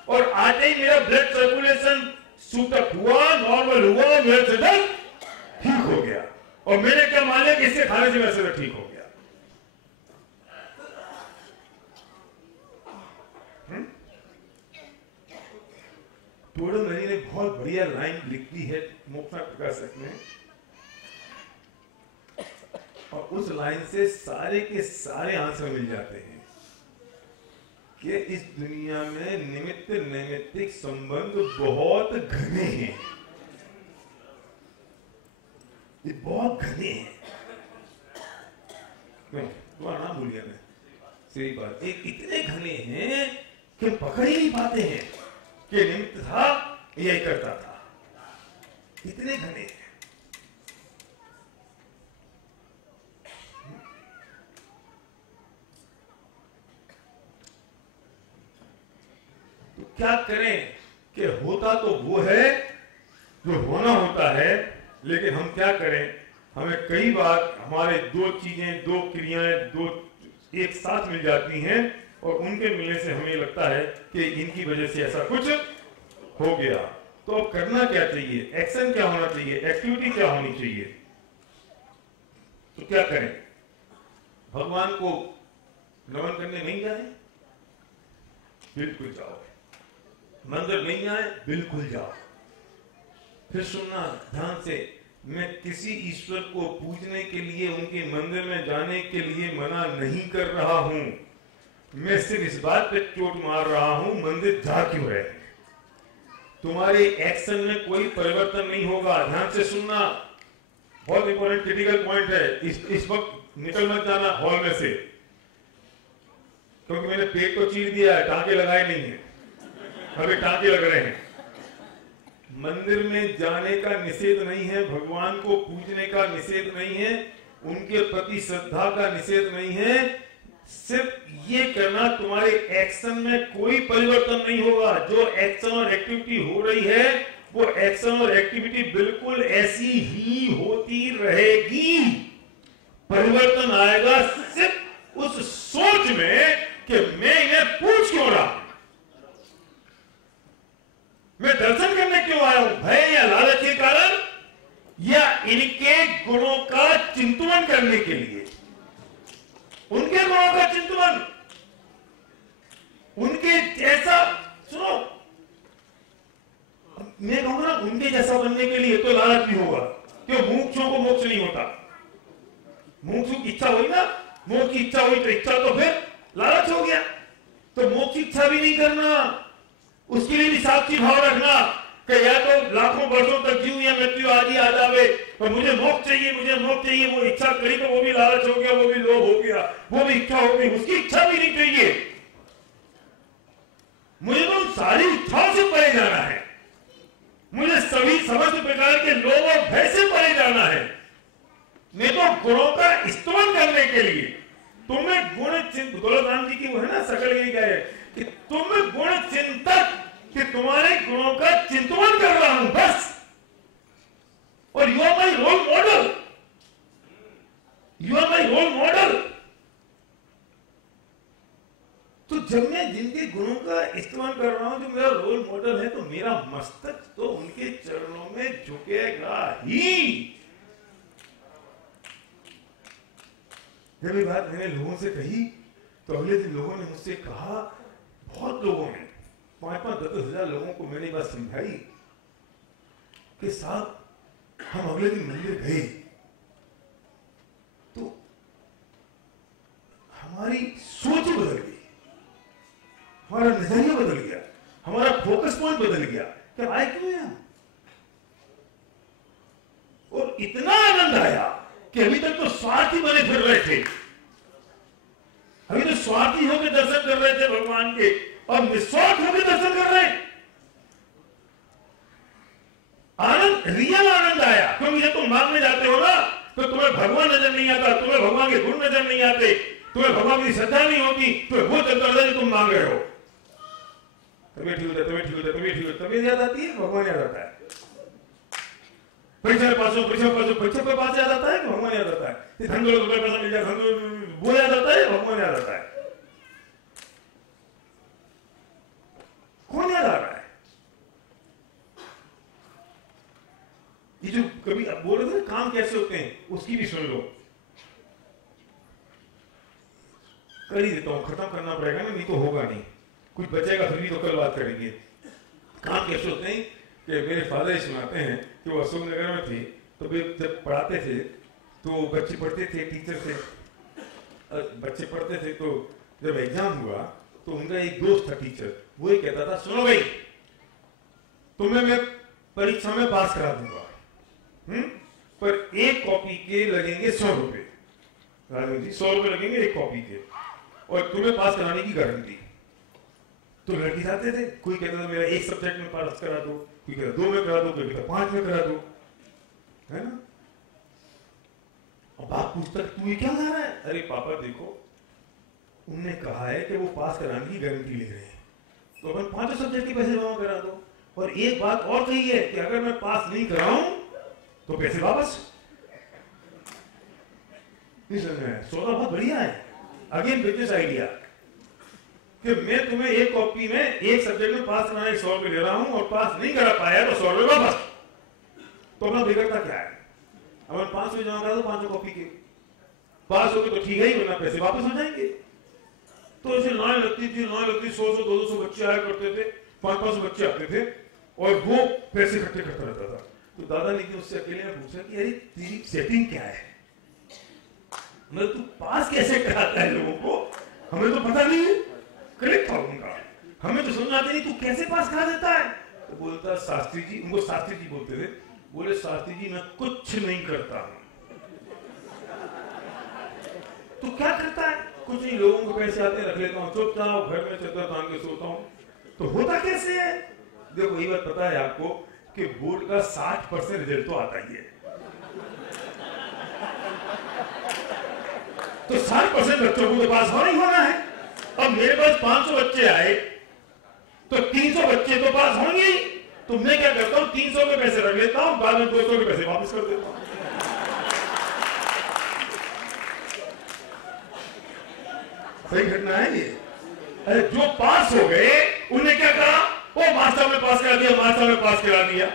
और आते ही मेरा ब्लड सर्कुलेशन सूटअप हुआ, नॉर्मल हुआ, मेरा दर्द ठीक हो गया। और मैंने क्या मान लिया कि इससे खाने से वैसे तो ठीक हो गया। टोडो मनी ने बहुत बढ़िया लाइन लिखी है मोक्षा प्रकाशक में, और उस लाइन से सारे के सारे आंसर मिल जाते हैं कि इस दुनिया में निमित्त नैमित्तिक संबंध बहुत घने हैं, ये बहुत घने हैं। तुम्हारा नाम भूल गया मैं, सही बात, एक इतने घने हैं कि पकड़ ही नहीं पाते हैं कि निमित्त था यही करता था, इतने घने हैं। तो क्या करें कि होता तो वो है जो होना होता है, लेकिन हम क्या करें, हमें कई बार हमारे दो चीजें, दो क्रियाएं, दो एक साथ मिल जाती हैं और उनके मिलने से हमें लगता है कि इनकी वजह से ऐसा कुछ हो गया। तो अब करना क्या चाहिए, एक्शन क्या होना चाहिए, एक्टिविटी क्या होनी चाहिए। तो क्या करें, भगवान को नमन करने नहीं जाए, बिल्कुल जाओ। मंदिर नहीं आए, बिल्कुल जाओ। फिर सुनना ध्यान से, मैं किसी ईश्वर को पूजने के लिए उनके मंदिर में जाने के लिए मना नहीं कर रहा हूं, मैं सिर्फ इस बात पे चोट मार रहा हूं मंदिर जा क्यों रहे। तुम्हारे एक्शन में कोई परिवर्तन नहीं होगा। ध्यान से सुनना, बहुत इंपॉर्टेंट क्रिटिकल पॉइंट है। इस वक्त निकल मत जाना हॉल में से, क्योंकि मैंने पेट को चीर दिया है, टांके लगाए नहीं है, अभी टांके लग रहे हैं। मंदिर में जाने का निषेध नहीं है, भगवान को पूजने का निषेध नहीं है, उनके प्रति श्रद्धा का निषेध नहीं है। सिर्फ ये करना, तुम्हारे एक्शन में कोई परिवर्तन नहीं होगा। जो एक्शन और एक्टिविटी हो रही है वो एक्शन और एक्टिविटी बिल्कुल ऐसी ही होती रहेगी। परिवर्तन आएगा सिर्फ उस सोच में कि मैं इन्हें पूछ क्यों रहा, मैं दर्शन करने क्यों आया हूं, भय या लालच के कारण, या इनके गुणों का चिंतन करने के लिए। उनके गुणों का चिंतन, उनके जैसा, सुनो, मैं कहूंगा ना, उनके जैसा बनने के लिए तो लालच भी होगा, क्यों, मुमुक्षुओं को मोक्ष नहीं होता। मुमुक्षु की इच्छा हुई ना, मोक्ष की इच्छा हुई तो इच्छा तो फिर लालच हो गया। तो मोक्ष की इच्छा भी नहीं करना, उसके लिए भी साक्षी भाव रखना कि या तो लाखों वर्षों तक जीव या मृत्यु आदि आ जावे, तो मुझे मोक्ष चाहिए, मुझे मोक्ष चाहिए। वो इच्छा करी तो वो भी लालच हो गया, वो भी लोभ हो गया, वो भी इच्छा हो गई, उसकी इच्छा भी नहीं चाहिए। मुझे तो सारी इच्छाओं से परे जाना है, मुझे सभी समस्त प्रकार के लोभ और भय से परे जाना है। मैं तो गुणों का स्तोत्र करने के लिए, तुम्हें गुण चिंतक, तुलसीराम जी की वो है ना सकल यही कहे कि तुम गुण चिंतक, कि तुम्हारे गुणों का चिंतन कर रहा हूं बस, और you are my role model, you are my role model. तो जब मैं जिनके गुणों का इस्तेमाल कर रहा हूं, जो मेरा रोल मॉडल है, तो मेरा मस्तक तो उनके चरणों में झुकेगा ही। जब ये बात मैंने लोगों से कही तो अगले दिन लोगों ने मुझसे कहा, बहुत लोगों ने, 5-10 लोगों को मैंने बात समझाई कि साहब हम अगले दिन मंदिर गए तो हमारी सोच बदल गई, हमारा नजरिया बदल गया, हमारा फोकस पॉइंट बदल गया। क्या आए क्यों है हम? और इतना आनंद आया कि अभी तक तो स्वार्थी बने फिर रहे थे, अभी तो स्वार्थी होकर दर्शन कर रहे थे भगवान के, और निस्वार्थ होकर दर्शन कर रहे हैं। आनंद, रियल आनंद आया। क्योंकि जब तुम मांगने जाते हो ना, तो तुम्हें भगवान नजर नहीं आता, तुम्हें भगवान के गुण नजर नहीं आते, तुम्हें भगवान की श्रद्धा नहीं होती, तुम्हें वो चलता रहता है जो तुम मांग रहे हो। तबीयत ठीक होता है, तबीयत ठीक होता है, तबीयत ठीक होता है, तबीयत याद आती है, भगवान याद आता है। परीक्षा में पास हो, परीक्षा पे पास याद आता है कि भगवान याद आता है। धन दौलत रुपये पैसा मिल जाए, वो याद आता है, भगवान याद आता है। कौन याद आ रहा है? ये जो कभी आप बोल रहे थे काम कैसे होते हैं, उसकी भी सुन लो। कर ही देता हूं, खत्म करना पड़ेगा ना, नहीं तो होगा नहीं, कुछ बचेगा फिर भी तो कल बात करेंगे। काम कैसे होते हैं कि मेरे फादर सुनाते हैं कि वो अशोक नगर में थे, तो वे जब पढ़ाते थे तो बच्चे पढ़ते थे, टीचर से बच्चे पढ़ते थे, तो जब एग्जाम हुआ तो उनका एक दोस्त था टीचर, वो ही कहता था सुनो भाई तुम्हें मैं परीक्षा में पास करा दूंगा, पर एक कॉपी के लगेंगे 100 रुपए, राजू जी 100 रुपए लगेंगे एक कॉपी के, और तुम्हें पास कराने की गारंटी। तो लड़की जाते थे, कोई कहता था मेरा एक सब्जेक्ट में पास करा दो, कोई कहता 2 में करा दो, कोई कहता 5 में करा दो, है ना। और बाप पूछता तू ये क्या कह रहा है? अरे पापा देखो उनने कहा है कि वो पास कराने की गारंटी ले रहे हैं, तो अपन 5 सब्जेक्ट के पैसे जमा करा दो, और एक बात और कही है कि अगर मैं पास नहीं कराऊं तो पैसे वापस। सौदा बहुत बढ़िया है, अगेन बिजनेस आइडिया, कि मैं तुम्हें एक कॉपी में एक सब्जेक्ट में पास कराने 100 रुपए ले रहा हूं, और पास नहीं करा पाया तो 100 रुपए वापस। तो अपना बिगड़ता क्या है? अब 500 जमा करा दो 500 कॉपी के, पास हो गए तो ठीक है ही, वरना पैसे वापस हो जाएंगे। तो ऐसे लाइन लगती थी, 100 200 बच्चे आया करते थे, 500 बच्चे आते थे, और वो पैसे इकट्ठे करता रहता था। तो दादा ने उससे अकेले में पूछा कि अरे तेरी सेटिंग क्या है, मतलब तू पास कैसे कराता है लोगों को, हमें तो पता नहीं है। करेक्ट था उनका, हमें तो समझ आती नहीं, तू कैसे पास करा देता है? तो बोलता शास्त्री जी, उनको शास्त्री जी बोलते थे, बोले शास्त्री जी मैं कुछ नहीं करता हूं। तो क्या करता है? कुछ नहीं, लोगों को पैसे आते रख लेता हूँ चुपचाप, घर में चद्दर तान के सोता हूँ। तो होता कैसे है? देखो ये बात पता है आपको कि बोर्ड का 60% रिजल्ट तो आता ही है, तो 60% बच्चों को तो पास होना ही होना है। अब मेरे पास 500 बच्चे आए तो 300 बच्चे तो पास होंगे ही, तो मैं क्या करता हूं 300 के पैसे रख लेता हूं, बाद में 200 के पैसे वापस कर देता हूं। सही घटना है ये। अरे जो पास हो गए उन्हें क्या कहा, वो मास्टर में पास करा दिया, मास्टर में पास करा दिया,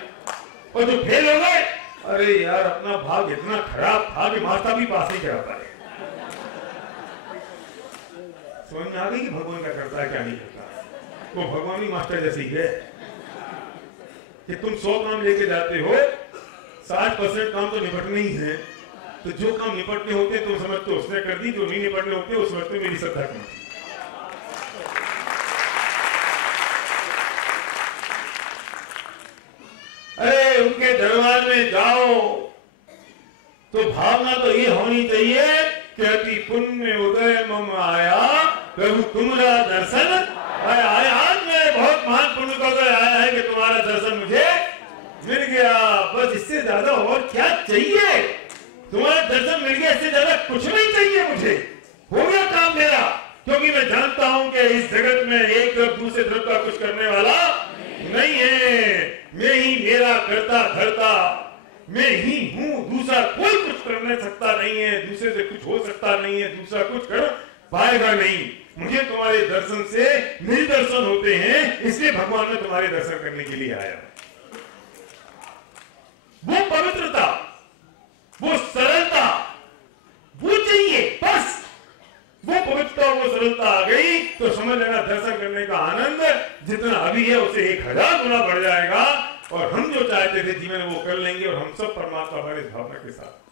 और जो फेल हो गए, अरे यार अपना भाग इतना खराब था कि मास्टर भी पास नहीं करा पाए। समझ में आ गई कि भगवान क्या करता है क्या नहीं करता। वो भगवान ही मास्टर जैसे ही है कि तुम 100 काम लेके जाते हो, 60% काम तो निपटने ही है, तो जो काम निपटने होते हैं तुम समझते हो उसने कर दी, जो नहीं निपटने होते वो समझते मेरी श्रद्धा की। अरे उनके दरबार में जाओ तो भावना तो ये होनी चाहिए कि अति पुण्य उदय मम आया, प्रभु तुम्हारा दर्शन आया। आज मैं बहुत महान पुण्य का उदय आया है कि तुम्हारा दर्शन मुझे मिल गया, बस इससे ज्यादा और क्या चाहिए? तुम्हारा दर्शन मिल गया, इससे ज्यादा कुछ नहीं चाहिए मुझे, हो गया काम मेरा। क्योंकि मैं जानता हूं कि इस जगत में एक तरफ दूसरे तरफ का कुछ करने वाला नहीं है, मैं ही मेरा करता धरता, मैं ही हूं, दूसरा कोई कुछ करने सकता नहीं है, दूसरे से कुछ हो सकता नहीं है, दूसरा कुछ कर पाएगा नहीं। मुझे तुम्हारे दर्शन से मेरे दर्शन होते हैं, इसलिए भगवान ने तुम्हारे दर्शन करने के लिए आया। वो पवित्रता, वो सरलता, वो चाहिए बस। वो पवित्रता, वो सरलता आ गई तो समझ लेना दर्शन करने का आनंद जितना अभी है उससे 1000 गुना बढ़ जाएगा, और हम जो चाहते थे जीवन वो कर लेंगे, और हम सब परमात्मा हमारे भावना के साथ